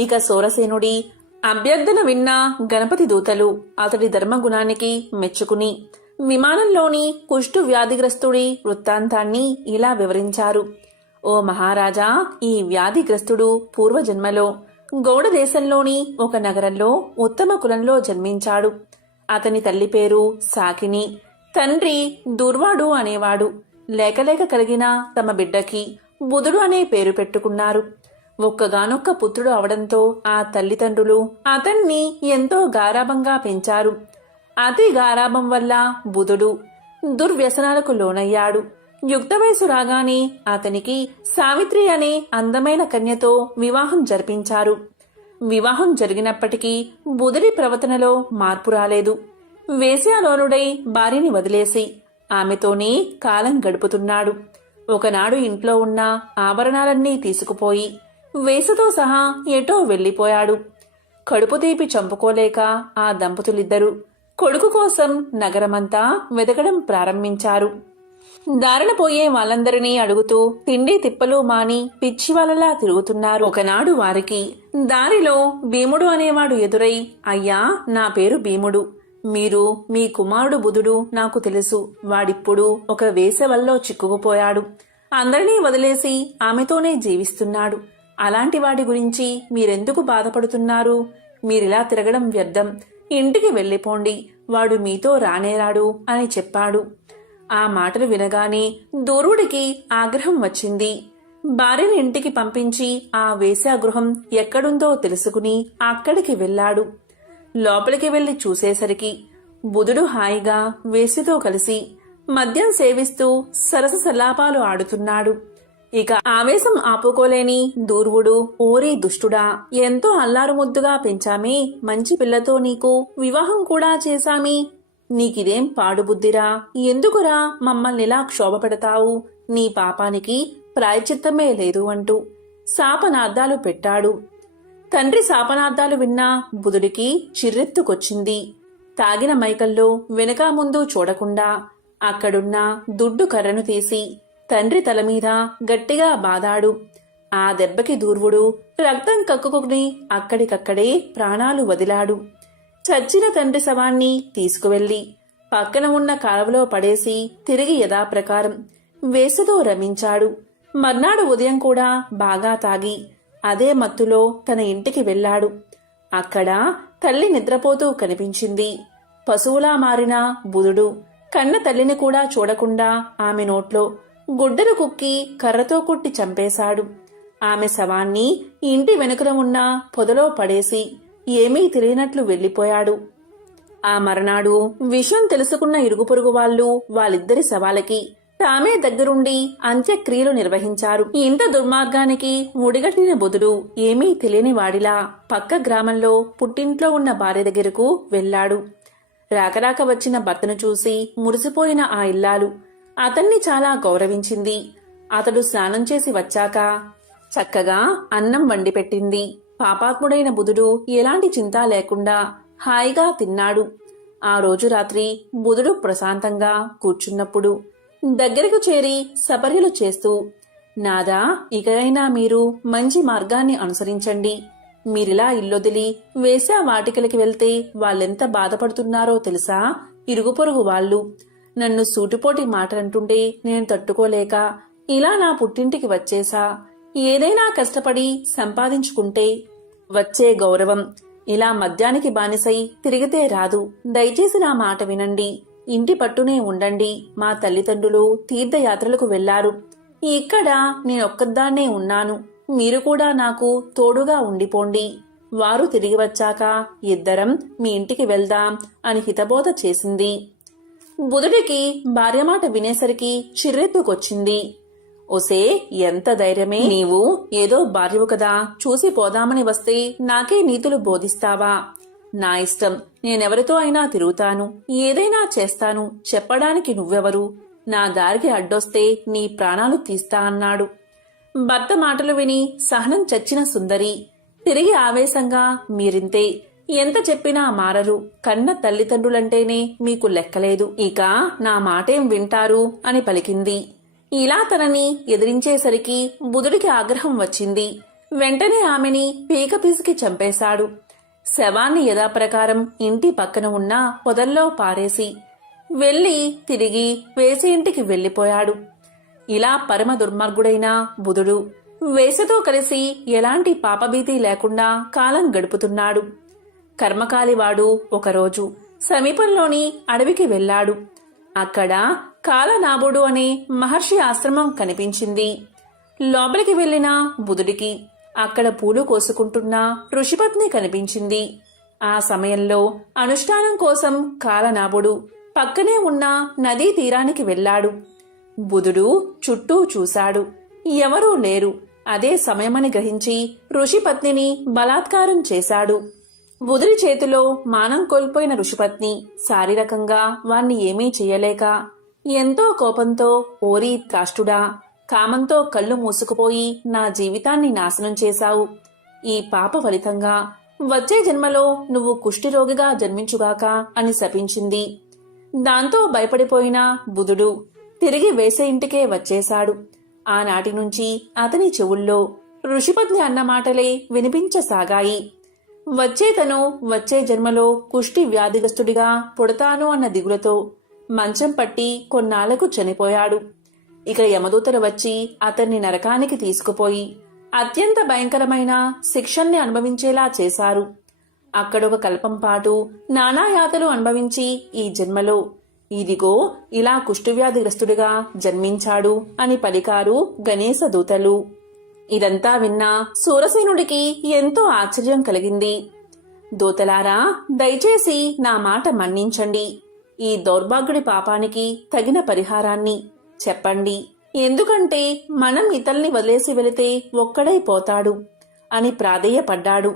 ఇక సూరసేనుడి అభ్యర్థన విన్న గణపతి దూతలు అతడి ధర్మగుణానికి మెచ్చుకుని విమానంలోని కుష్ఠు వ్యాధిగ్రస్తుడి వృత్తాంతాన్ని ఇలా వివరించారు. ఓ మహారాజా, ఈ వ్యాధిగ్రస్తుడు పూర్వజన్మలో గౌడ దేశంలోని ఒక నగరంలో ఉత్తమ కులంలో జన్మించాడు. అతని తల్లి పేరు సాకిని, తండ్రి దుర్వాడు అనేవాడు. లేకలేక కలిగిన తమ బిడ్డకి బుధుడు అనే పేరు పెట్టుకున్నారు. ఒక్కగానొక్క పుత్రుడు అవడంతో ఆ తల్లిదండ్రులు అతన్ని ఎంతో గారాబంగా పెంచారు. అతి గారాబం వల్ల బుధుడు దుర్వ్యసనాలకు లోనయ్యాడు. యుక్త వయసు రాగానే అతనికి సావిత్రి అనే అందమైన కన్యతో వివాహం జరిపించారు. వివాహం జరిగినప్పటికీ బుధుడి ప్రవర్తనలో మార్పు రాలేదు. వేశ్యాలోలుడై భార్యని వదిలేసి ఆమెతోనే కాలం గడుపుతున్నాడు. ఒకనాడు ఇంట్లో ఉన్న ఆభరణాలన్నీ తీసుకుపోయి వేసుతో సహా ఎటో వెళ్లిపోయాడు. కడుపు తీపి చంపుకోలేక ఆ దంపతులిద్దరూ కొడుకు కోసం నగరమంతా వెతకడం ప్రారంభించారు. దారిన పోయే వాళ్ళందరినీ అడుగుతూ తిండి తిప్పలు మాని పిచ్చివాళ్ళలా తిరుగుతున్నారు. ఒకనాడు వారికి దారిలో భీముడు అనేవాడు ఎదురై, అయ్యా, నా పేరు భీముడు. మీరు మీ కుమారుడు బుధుడు నాకు తెలుసు. వాడిప్పుడు ఒక వేసవల్లో చిక్కుకుపోయాడు. అందరినీ వదిలేసి ఆమెతోనే జీవిస్తున్నాడు. అలాంటి వాడి గురించి మీరెందుకు బాధపడుతున్నారు? మీరిలా తిరగడం వ్యర్థం. ఇంటికి వెళ్ళిపోండి. వాడు మీతో రానేరాడు అని చెప్పాడు. ఆ మాటలు వినగానే దూరుడికి ఆగ్రహం వచ్చింది. భార్యని ఇంటికి పంపించి ఆ వేశ్యాగృహం ఎక్కడుందో తెలుసుకుని అక్కడికి వెళ్ళాడు. లోపలికి వెళ్లి చూసేసరికి బుధుడు హాయిగా వేశ్యతో కలిసి మద్యం సేవిస్తూ సరస సల్లాపాలు ఆడుతున్నాడు. ఇక ఆవేశం ఆపుకోలేని దూర్వుడు, ఓరి దుష్టుడా, ఎంతో అల్లారు ముద్దుగా పెంచామే, మంచి పిల్లతో నీకు వివాహం కూడా చేశామే, నీకిదేం పాడుబుద్ధిరా, ఎందుకురా మమ్మల్నిలా క్షోభ పెడతావు, నీ పాపానికి ప్రాయచిత్తమే లేదు అంటూ శాపనార్థాలు పెట్టాడు. తండ్రి శాపనార్థాలు విన్నా బుధుడికి చిర్రెత్తుకొచ్చింది. తాగిన మైకల్లో వెనక ముందు చూడకుండా అక్కడున్న దుడ్డు కర్రను తీసి తండ్రి తలమీద గట్టిగా బాదాడు. ఆ దెబ్బకి దూర్వుడు రక్తం కక్కుకుని అక్కడికక్కడే ప్రాణాలు వదిలాడు. చచ్చిన తండ్రి శవాన్ని తీసుకువెళ్లి పక్కన ఉన్న కాలువలో పడేసి తిరిగి యథాప్రకారం వేసుతో రమించాడు. మర్నాడు ఉదయం కూడా బాగా తాగి అదే మత్తులో తన ఇంటికి వెళ్లాడు. అక్కడ తల్లి నిద్రపోతూ కనిపించింది. పశువులా మారిన బుధుడు కన్న తల్లిని కూడా చూడకుండా ఆమె నోట్లో గుడ్డలు కుక్కి కర్రతో కుట్టి చంపేశాడు. ఆమె శవాన్ని ఇంటి వెనుకన ఉన్న పొదలో పడేసి ఏమీ తెలియనట్లు వెళ్లిపోయాడు. ఆ మర్నాడు విషయం తెలుసుకున్న ఇరుగు పొరుగు వాళ్ళు వాళ్ళిద్దరి శవాలకి తామే దగ్గరుండి అంత్యక్రియలు నిర్వహించారు. ఇంత దుర్మార్గానికి ముడిగట్టిన బుధుడు ఏమీ తెలియని వాడిలా పక్క గ్రామంలో పుట్టింట్లో ఉన్న భార్య దగ్గరకు వెళ్లాడు. రాకరాక వచ్చిన భర్తను చూసి మురిసిపోయిన ఆ ఇల్లాలు అతన్ని చాలా గౌరవించింది. అతడు స్నానం చేసి వచ్చాక చక్కగా అన్నం వండి పెట్టింది. పాపాత్ముడైన బుధుడు ఎలాంటి చింత లేకుండా హాయిగా తిన్నాడు. ఆ రోజు రాత్రి బుధుడు ప్రశాంతంగా కూర్చున్నప్పుడు దగ్గరకు చేరి సపర్యలు చేస్తూ, నాదా, ఇకైనా మీరు మంచి మార్గాన్ని అనుసరించండి. మీరిలా ఇల్లొదిలి వేశ్యా వాటికలకి వెళ్తే వాళ్ళెంత బాధపడుతున్నారో తెలుసా? ఇరుగు పొరుగు వాళ్ళు నన్ను సూటిపోటి మాటలంటుంటే నేను తట్టుకోలేక ఇలా నా పుట్టింటికి వచ్చేసా. ఏదైనా కష్టపడి సంపాదించుకుంటే వచ్చే గౌరవం ఇలా మద్యానికి బానిసై తిరిగితే రాదు. దయచేసి నా మాట వినండి. ఇంటి పట్టునే ఉండండి. మా తల్లిదండ్రులు తీర్థయాత్రలకు వెళ్లారు. ఇక్కడ నేనొక్కదాన్నే ఉన్నాను. మీరు కూడా నాకు తోడుగా ఉండిపోండి. వారు తిరిగి వచ్చాక ఇద్దరం మీ ఇంటికి వెళ్దాం అని హితబోధ చేసింది. బుధుడికి భార్య మాట వినేసరికి చిర్రెత్తుకొచ్చింది. ఒసే, ఎంత ధైర్యమే నీవు! ఏదో భార్యవు కదా, చూసి పోదామని వస్తే నాకే నీతులు బోధిస్తావా? నా ఇష్టం, నేనెవరితో అయినా తిరుగుతాను, ఏదైనా చేస్తాను. చెప్పడానికి నువ్వెవరు? నా దారికి అడ్డొస్తే నీ ప్రాణాలు తీస్తా అన్నాడు. భర్త మాటలు విని సహనం చచ్చిన సుందరి తిరిగి ఆవేశంగా, మీరింతే, ఎంత చెప్పినా మారరు. కన్న తల్లిదండ్రులంటేనే మీకు లెక్కలేదు. ఇక నా మాటేం వింటారు అని పలికింది. ఇలా తనని ఎదిరించేసరికి బుధుడికి ఆగ్రహం వచ్చింది. వెంటనే ఆమెని పీక పిసికి చంపేశాడు. శవాన్ని యథాప్రకారం ఇంటి పక్కన ఉన్న పొదల్లో పారేసి వెళ్లి తిరిగి వేసి ఇంటికి వెళ్లిపోయాడు. ఇలా పరమ దుర్మార్గుడైన బుధుడు వేసతో కలిసి ఎలాంటి పాపభీతి లేకుండా కాలం గడుపుతున్నాడు. కర్మకాలివాడు ఒకరోజు సమీపంలోని అడవికి వెళ్లాడు. అక్కడ కాలనాభుడు అనే మహర్షి ఆశ్రమం కనిపించింది. లోపలికి వెళ్లిన బుధుడికి అక్కడ పూలు కోసుకుంటున్న ఋషిపత్ని కనిపించింది. ఆ సమయంలో అనుష్ఠానం కోసం కాలనాభుడు పక్కనే ఉన్న నదీ తీరానికి వెళ్ళాడు. బుధుడు చుట్టూ చూశాడు. ఎవరూ లేరు. అదే సమయమని గ్రహించి ఋషిపత్నిని బలాత్కారం చేశాడు. బుధుడి చేతిలో మానం కోల్పోయిన ఋషిపత్ని శారీరకంగా వాణ్ణి ఏమీ చెయ్యలేక ఎంతో కోపంతో, ఓరి త్రాష్టుడా, కామంతో కళ్ళు మూసుకుపోయి నా జీవితాన్ని నాశనం చేశావు. ఈ పాప ఫలితంగా వచ్చే జన్మలో నువ్వు కుష్ఠిరోగిగా జన్మించుగాక అని శపించింది. దాంతో భయపడిపోయిన బుధుడు తిరిగి వేసే ఇంటికే వచ్చేశాడు. ఆనాటి నుంచి అతని చెవుల్లో ఋషిపత్ని అన్న మాటలే వినిపించసాగాయి. వచ్చే జన్మలో కుష్టి వ్యాధిగ్రస్తుడిగా పుడతాను అన్న దిగులతో మంచం పట్టి కొన్నాళ్లకు చనిపోయాడు. ఇక యమదూతలు వచ్చి అతన్ని నరకానికి తీసుకుపోయి అత్యంత భయంకరమైన శిక్షల్ని అనుభవించేలా చేశారు. అక్కడొక కల్పం పాటు నానాయాతలు అనుభవించి ఈ జన్మలో ఇదిగో ఇలా కుష్ఠవ్యాధిగ్రస్తుడిగా జన్మించాడు అని పలికారు గణేశ దూతలు. ఇదంతా విన్నా సూరసేనుడికి ఎంతో ఆశ్చర్యం కలిగింది. దూతలారా, దయచేసి నా మాట మన్నించండి. ఈ దౌర్భాగ్యుడి పాపానికి తగిన పరిహారాన్ని చెప్పండి. ఎందుకంటే మనం ఇతల్ని వదిలేసి వెళితే ఒక్కడైపోతాడు అని ప్రాధేయపడ్డాడు.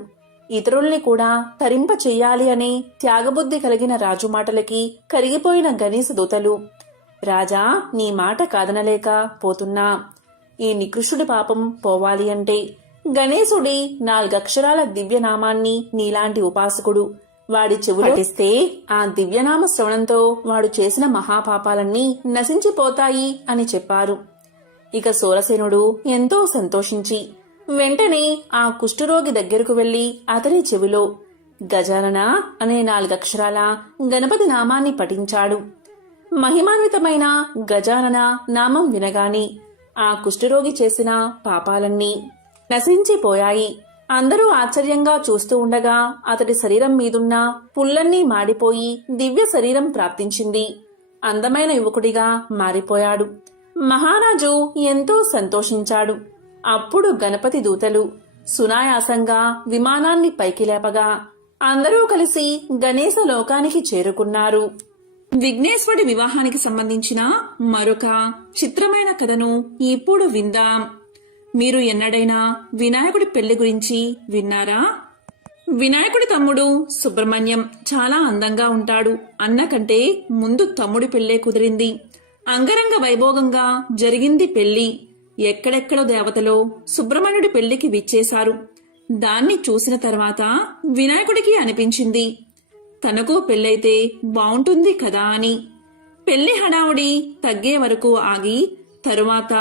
ఇతరుల్ని కూడా తరింప చెయ్యాలి అనే త్యాగబుద్ధి కలిగిన రాజు మాటలకి కరిగిపోయిన గణేశ దూతలు, రాజా, నీ మాట కాదనలేక పోతున్నా. ఈ నికృష్టుడి పాపం పోవాలి అంటే గణేశుడి 4 అక్షరాల దివ్యనామాన్ని నీలాంటి ఉపాసకుడు వాడి చెవులు పఠిస్తే ఆ దివ్యనామ శ్రవణంతో వాడు చేసిన మహాపాపాలన్నీ నశించిపోతాయి అని చెప్పారు. ఇక సూరసేనుడు ఎంతో సంతోషించి వెంటనే ఆ కుష్ఠరోగి దగ్గరకు వెళ్లి అతని చెవిలో గజానన అనే 4 అక్షరాల గణపతి నామాన్ని పఠించాడు. మహిమాన్వితమైన గజానన నామం వినగాని ఆ కుష్ఠరోగి చేసిన పాపాలన్నీ నశించిపోయాయి. అందరూ ఆశ్చర్యంగా చూస్తూ ఉండగా అతడి శరీరం మీదున్న పుల్లన్నీ మాడిపోయి దివ్య శరీరం ప్రాప్తించింది. అందమైన యువకుడిగా మారిపోయాడు. మహారాజు ఎంతో సంతోషించాడు. అప్పుడు గణపతి దూతలు సునాయాసంగా విమానాన్ని పైకి లేపగా అందరూ కలిసి గణేశ లోకానికి చేరుకున్నారు. విఘ్నేశ్వరుడి వివాహానికి సంబంధించిన మరొక చిత్రమైన కథను ఇప్పుడు విందాం. మీరు ఎన్నడైనా వినాయకుడి పెళ్లి గురించి విన్నారా? వినాయకుడి తమ్ముడు సుబ్రహ్మణ్యం చాలా అందంగా ఉంటాడు. అన్నకంటే ముందు తమ్ముడి పెళ్లే కుదిరింది. అంగరంగ వైభోగంగా జరిగింది పెళ్లి. ఎక్కడెక్కడో దేవతలో సుబ్రహ్మణ్యుడి పెళ్లికి విచ్చేశారు. దాన్ని చూసిన తర్వాత వినాయకుడికి అనిపించింది, తనకు పెళ్ళైతే బావుంటుంది కదా అని. పెళ్లి హడావుడి తగ్గే వరకు ఆగి తరువాత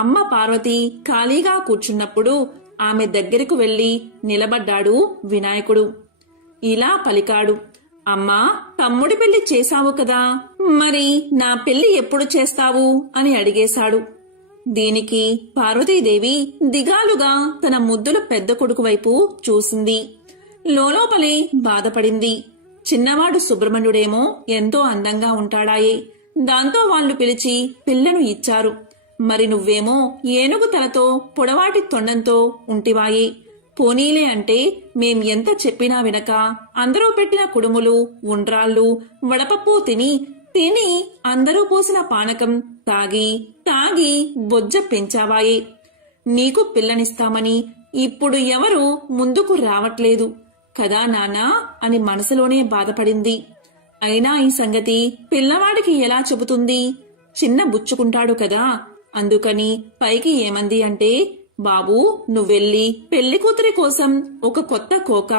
అమ్మ పార్వతి ఖాళీగా కూర్చున్నప్పుడు ఆమె దగ్గరకు వెళ్లి నిలబడ్డాడు వినాయకుడు. ఇలా పలికాడు, అమ్మా, తమ్ముడి పెళ్లి చేశావు కదా, మరి నా పెళ్లి ఎప్పుడు చేస్తావు అని అడిగేశాడు. దీనికి పార్వతీదేవి దిగాలుగా తన ముద్దుల పెద్ద కొడుకు వైపు చూసింది. లోలోపలే బాధపడింది. చిన్నవాడు సుబ్రహ్మణ్యుడేమో ఎంతో అందంగా ఉంటాడాయే, దాంతో వాళ్లు పిలిచి పిల్లను ఇచ్చారు. మరి నువ్వేమో ఏనుగు తలతో పొడవాటి తొండంతో ఉంటివాయే. పోనీలే అంటే మేం ఎంత చెప్పినా వినక అందరూ పెట్టిన కుడుములు, ఉండ్రాళ్ళు, వడపప్పు తిని అందరూ పోసిన పానకం తాగి బొజ్జ పెంచావాయే. నీకు పిల్లనిస్తామని ఇప్పుడు ఎవరు ముందుకు రావట్లేదు కదా నాన్నా అని మనసులోనే బాధపడింది. అయినా ఈ సంగతి పిల్లవాడికి ఎలా చెబుతుంది? చిన్న బుచ్చుకుంటాడు కదా. అందుకని పైకి ఏమంది అంటే, బాబూ, నువ్వెళ్ళి పెళ్లి కూతురి కోసం ఒక కొత్త కోక,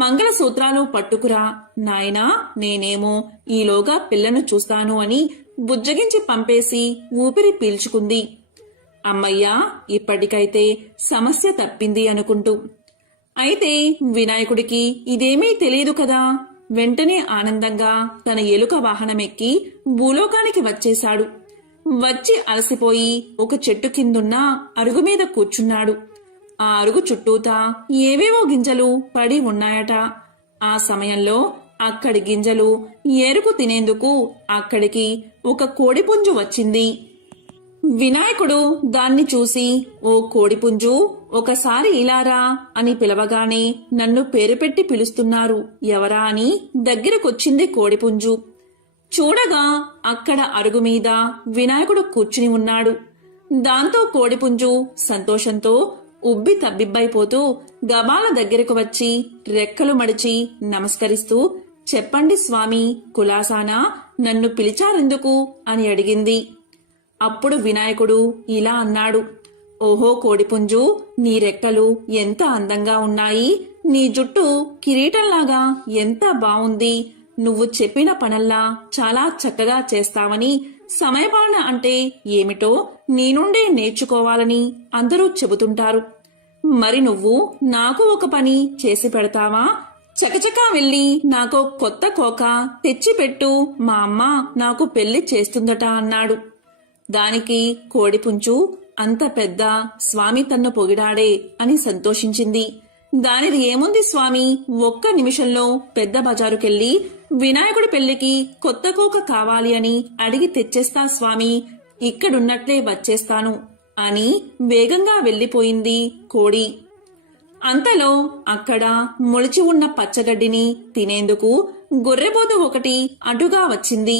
మంగళసూత్రాలు పట్టుకురా నాయనా, నేనేమో ఈలోగా పిల్లను చూస్తాను అని బుజ్జగించి పంపేసి ఊపిరి పీల్చుకుంది. అమ్మయ్యా, ఇప్పటికైతే సమస్య తప్పింది అనుకుంటూ. అయితే వినాయకుడికి ఇదేమీ తెలియదు కదా. వెంటనే ఆనందంగా తన ఎలుక వాహనమెక్కి భూలోకానికి వచ్చేశాడు. వచ్చి అలసిపోయి ఒక చెట్టు కిందున్న అరుగు మీద కూర్చున్నాడు. ఆ అరుగు చుట్టూతా ఏవేవో గింజలు పడి ఉన్నాయట. ఆ సమయంలో అక్కడి గింజలు ఏరుకు తినేందుకు అక్కడికి ఒక కోడిపుంజు వచ్చింది. వినాయకుడు దాన్ని చూసి, ఓ కోడిపుంజు, ఒకసారి ఇలారా అని పిలవగానే నన్ను పేరు పెట్టి పిలుస్తున్నారు ఎవరా అని దగ్గరకొచ్చింది కోడిపుంజు. చూడగా అక్కడ అరుగు మీద వినాయకుడు కూర్చుని ఉన్నాడు. దాంతో కోడిపుంజు సంతోషంతో ఉబ్బి తబ్బిబ్బైపోతూ గబాల దగ్గరకు వచ్చి రెక్కలు మడిచి నమస్కరిస్తూ, చెప్పండి స్వామి, కులాసానా, నన్ను పిలిచారెందుకు అని అడిగింది. అప్పుడు వినాయకుడు ఇలా అన్నాడు, ఓహో కోడిపుంజు, నీ రెక్కలు ఎంత అందంగా ఉన్నాయి, నీ జుట్టు కిరీటంలాగా ఎంత బావుంది, నువ్వు చెప్పిన పనల్లా చాలా చక్కగా చేస్తావని, సమయపాలన అంటే ఏమిటో నీ నుండే నేర్చుకోవాలని అందరూ చెబుతుంటారు. మరి నువ్వు నాకు ఒక పని చేసి పెడతావా? చకచకా వెళ్ళి నాకు కొత్త కోక తెచ్చిపెట్టు, మా అమ్మ నాకు పెళ్లి చేస్తుందట అన్నాడు. దానికి కోడిపుంజు, అంత పెద్ద స్వామి తన్ను పొగిడాడే అని సంతోషించింది. దానిది ఏముంది స్వామి, ఒక్క నిమిషంలో పెద్ద బజారుకెళ్ళి వినాయకుడి పెళ్లికి కొత్త కోక కావాలి అని అడిగి తెచ్చేస్తా స్వామి, ఇక్కడున్నట్లే వచ్చేస్తాను అని వేగంగా వెళ్లిపోయింది కోడి. అంతలో అక్కడ మొలిచి ఉన్న పచ్చగడ్డిని తినేందుకు గొర్రెపోతు ఒకటి అటుగా వచ్చింది.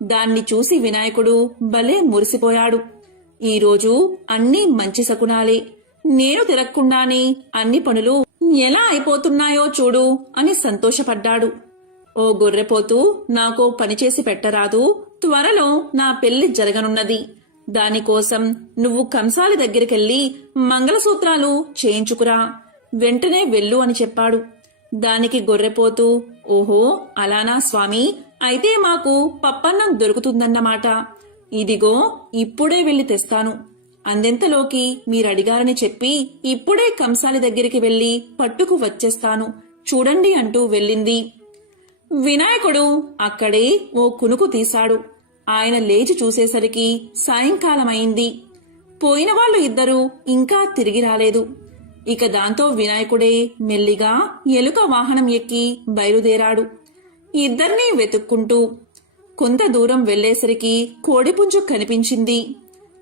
దాన్ని చూసి వినాయకుడు భలే మురిసిపోయాడు. ఈరోజు అన్నీ మంచి శకునాలే, నేను తిరగకుండానే అన్ని పనులు ఎలా అయిపోతున్నాయో చూడు అని సంతోషపడ్డాడు. ఓ గొర్రెపోతూ, నాకో పనిచేసి పెట్టరాదు, త్వరలో నా పెళ్లి జరగనున్నది, దానికోసం నువ్వు కంసాలి దగ్గరికెళ్ళి మంగళసూత్రాలు చేయించుకురా, వెంటనే వెళ్ళు అని చెప్పాడు. దానికి గొర్రెపోతూ, ఓహో అలానా స్వామి, అయితే మాకు పప్పన్నం దొరుకుతుందన్నమాట, ఇదిగో ఇప్పుడే వెళ్లి తెస్తాను, అందెంతలోకి మీరడిగారని చెప్పి ఇప్పుడే కంసాలి దగ్గరికి వెళ్లి పట్టుకు వచ్చేస్తాను చూడండి అంటూ వెళ్ళింది. వినాయకుడు అక్కడే ఓ కునుకు తీశాడు. ఆయన లేచి చూసేసరికి సాయంకాలమైంది. పోయిన వాళ్ళు ఇద్దరూ ఇంకా తిరిగి రాలేదు. ఇక దాంతో వినాయకుడే మెల్లిగా ఎలుక వాహనం ఎక్కి బయలుదేరాడు. ఇద్దర్నీ వెతుక్కుంటూ కొంత దూరం వెళ్లేసరికి కోడిపుంజు కనిపించింది.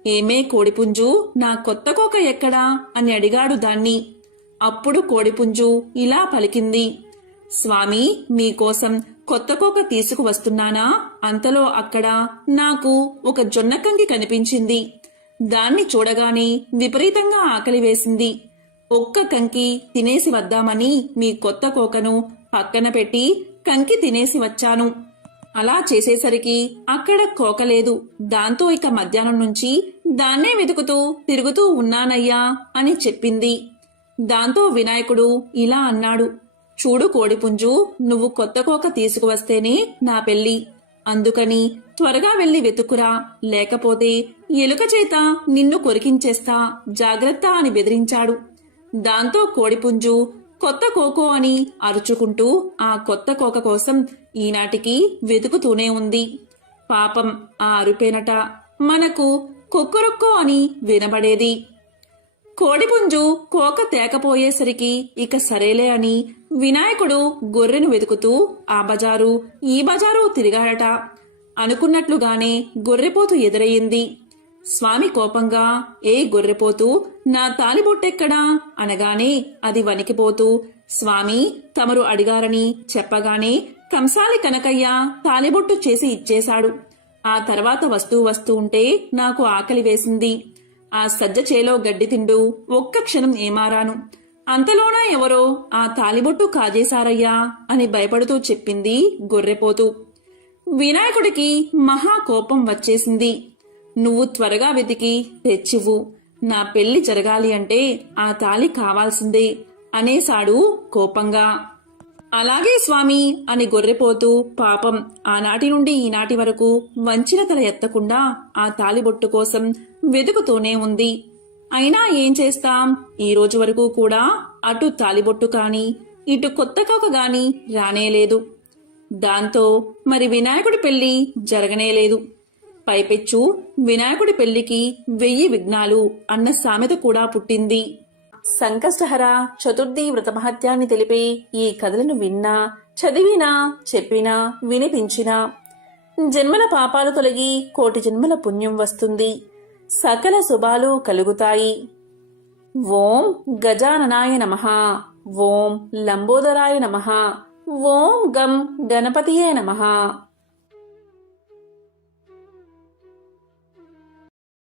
ఏమే కోడిపుంజు, నా కొత్త కోక ఎక్కడా అని అడిగాడు దాన్ని. అప్పుడు కోడిపుంజు ఇలా పలికింది, స్వామి, మీకోసం కొత్త కోక తీసుకువస్తున్నానా, అంతలో అక్కడ నాకు ఒక జొన్నకంకి కనిపించింది. దాన్ని చూడగానే విపరీతంగా ఆకలి వేసింది. ఒక్క కంకి తినేసి వద్దామని మీ కొత్త కోకను పక్కన పెట్టి కంకి తినేసి వచ్చాను. అలా చేసేసరికి అక్కడ కోకలేదు. దాంతో ఇక మధ్యాహ్నం నుంచి దాన్నే వెతుకుతూ తిరుగుతూ ఉన్నానయ్యా అని చెప్పింది. దాంతో వినాయకుడు ఇలా అన్నాడు, చూడు కోడిపుంజు, నువ్వు కొత్త కోక తీసుకువస్తేనే నా పెళ్లి, అందుకని త్వరగా వెళ్లి వెతుకురా, లేకపోతే ఎలుక చేత నిన్ను కొరికించేస్తా, జాగ్రత్త అని బెదిరించాడు. దాంతో కోడిపుంజు కొత్త కోకో అని అరుచుకుంటూ ఆ కొత్త కోక కోసం ఈనాటికి వెతుకుతూనే ఉంది. పాపం ఆ అరుపేనట మనకు కొక్కరొక్కో అని వినబడేది. కోడిపుంజు కోక తేకపోయేసరికి ఇక సరేలే అని వినాయకుడు గొర్రెను వెతుకుతూ ఆ బజారు ఈ బజారు తిరిగాడట. అనుకున్నట్లుగానే గొర్రెపోతు ఎదురయ్యింది. స్వామి కోపంగా, ఏ గొర్రెపోతూ, నా తాలిబొట్టెక్కడా అనగానే అది వణికిపోతూ, స్వామి తమరు అడిగారని చెప్పగానే కంసాలి కనకయ్య తాలిబొట్టు చేసి ఇచ్చేశాడు. ఆ తర్వాత వస్తూ ఉంటే నాకు ఆకలి వేసింది. ఆ సజ్జ చేలో గడ్డి తిండు ఒక్క క్షణం ఏమారాను. అంతలోనా ఎవరో ఆ తాలిబొట్టు కాజేశారయ్యా అని భయపడుతూ చెప్పింది గొర్రెపోతూ. వినాయకుడికి మహా కోపం వచ్చేసింది. నువ్వు త్వరగా వెతికి తెచ్చివ్వు, నా పెళ్లి జరగాలి అంటే ఆ తాళి కావాల్సిందే అనేశాడు కోపంగా. అలాగే స్వామి అని గొర్రెపోతూ పాపం ఆనాటి నుండి ఈనాటి వరకు వంచిన తల ఎత్తకుండా ఆ తాలిబొట్టు కోసం వెతుకుతూనే ఉంది. అయినా ఏం చేస్తాం, ఈ రోజు వరకు కూడా అటు తాలిబొట్టు కాని ఇటు కొత్త కోక గాని రానేలేదు. దాంతో మరి వినాయకుడి పెళ్లి జరగనేలేదు. పైపెచ్చు వినాయకుడి పెళ్లికి 1000 విఘ్నాలు అన్న సామెత కూడా పుట్టింది. సంకష్టహర చతుర్థి వ్రతమహత్యాన్ని తెలిపే ఈ కథలను విన్నా, చదివినా, చెప్పినా, వినిపించినా జన్మల పాపాలు తొలగి కోటి జన్మల పుణ్యం వస్తుంది, సకల శుభాలు కలుగుతాయి. ఓం గజాననాయ నమః, ఓం లంబోదరాయ నమః, ఓం గం గణపతియే నమః.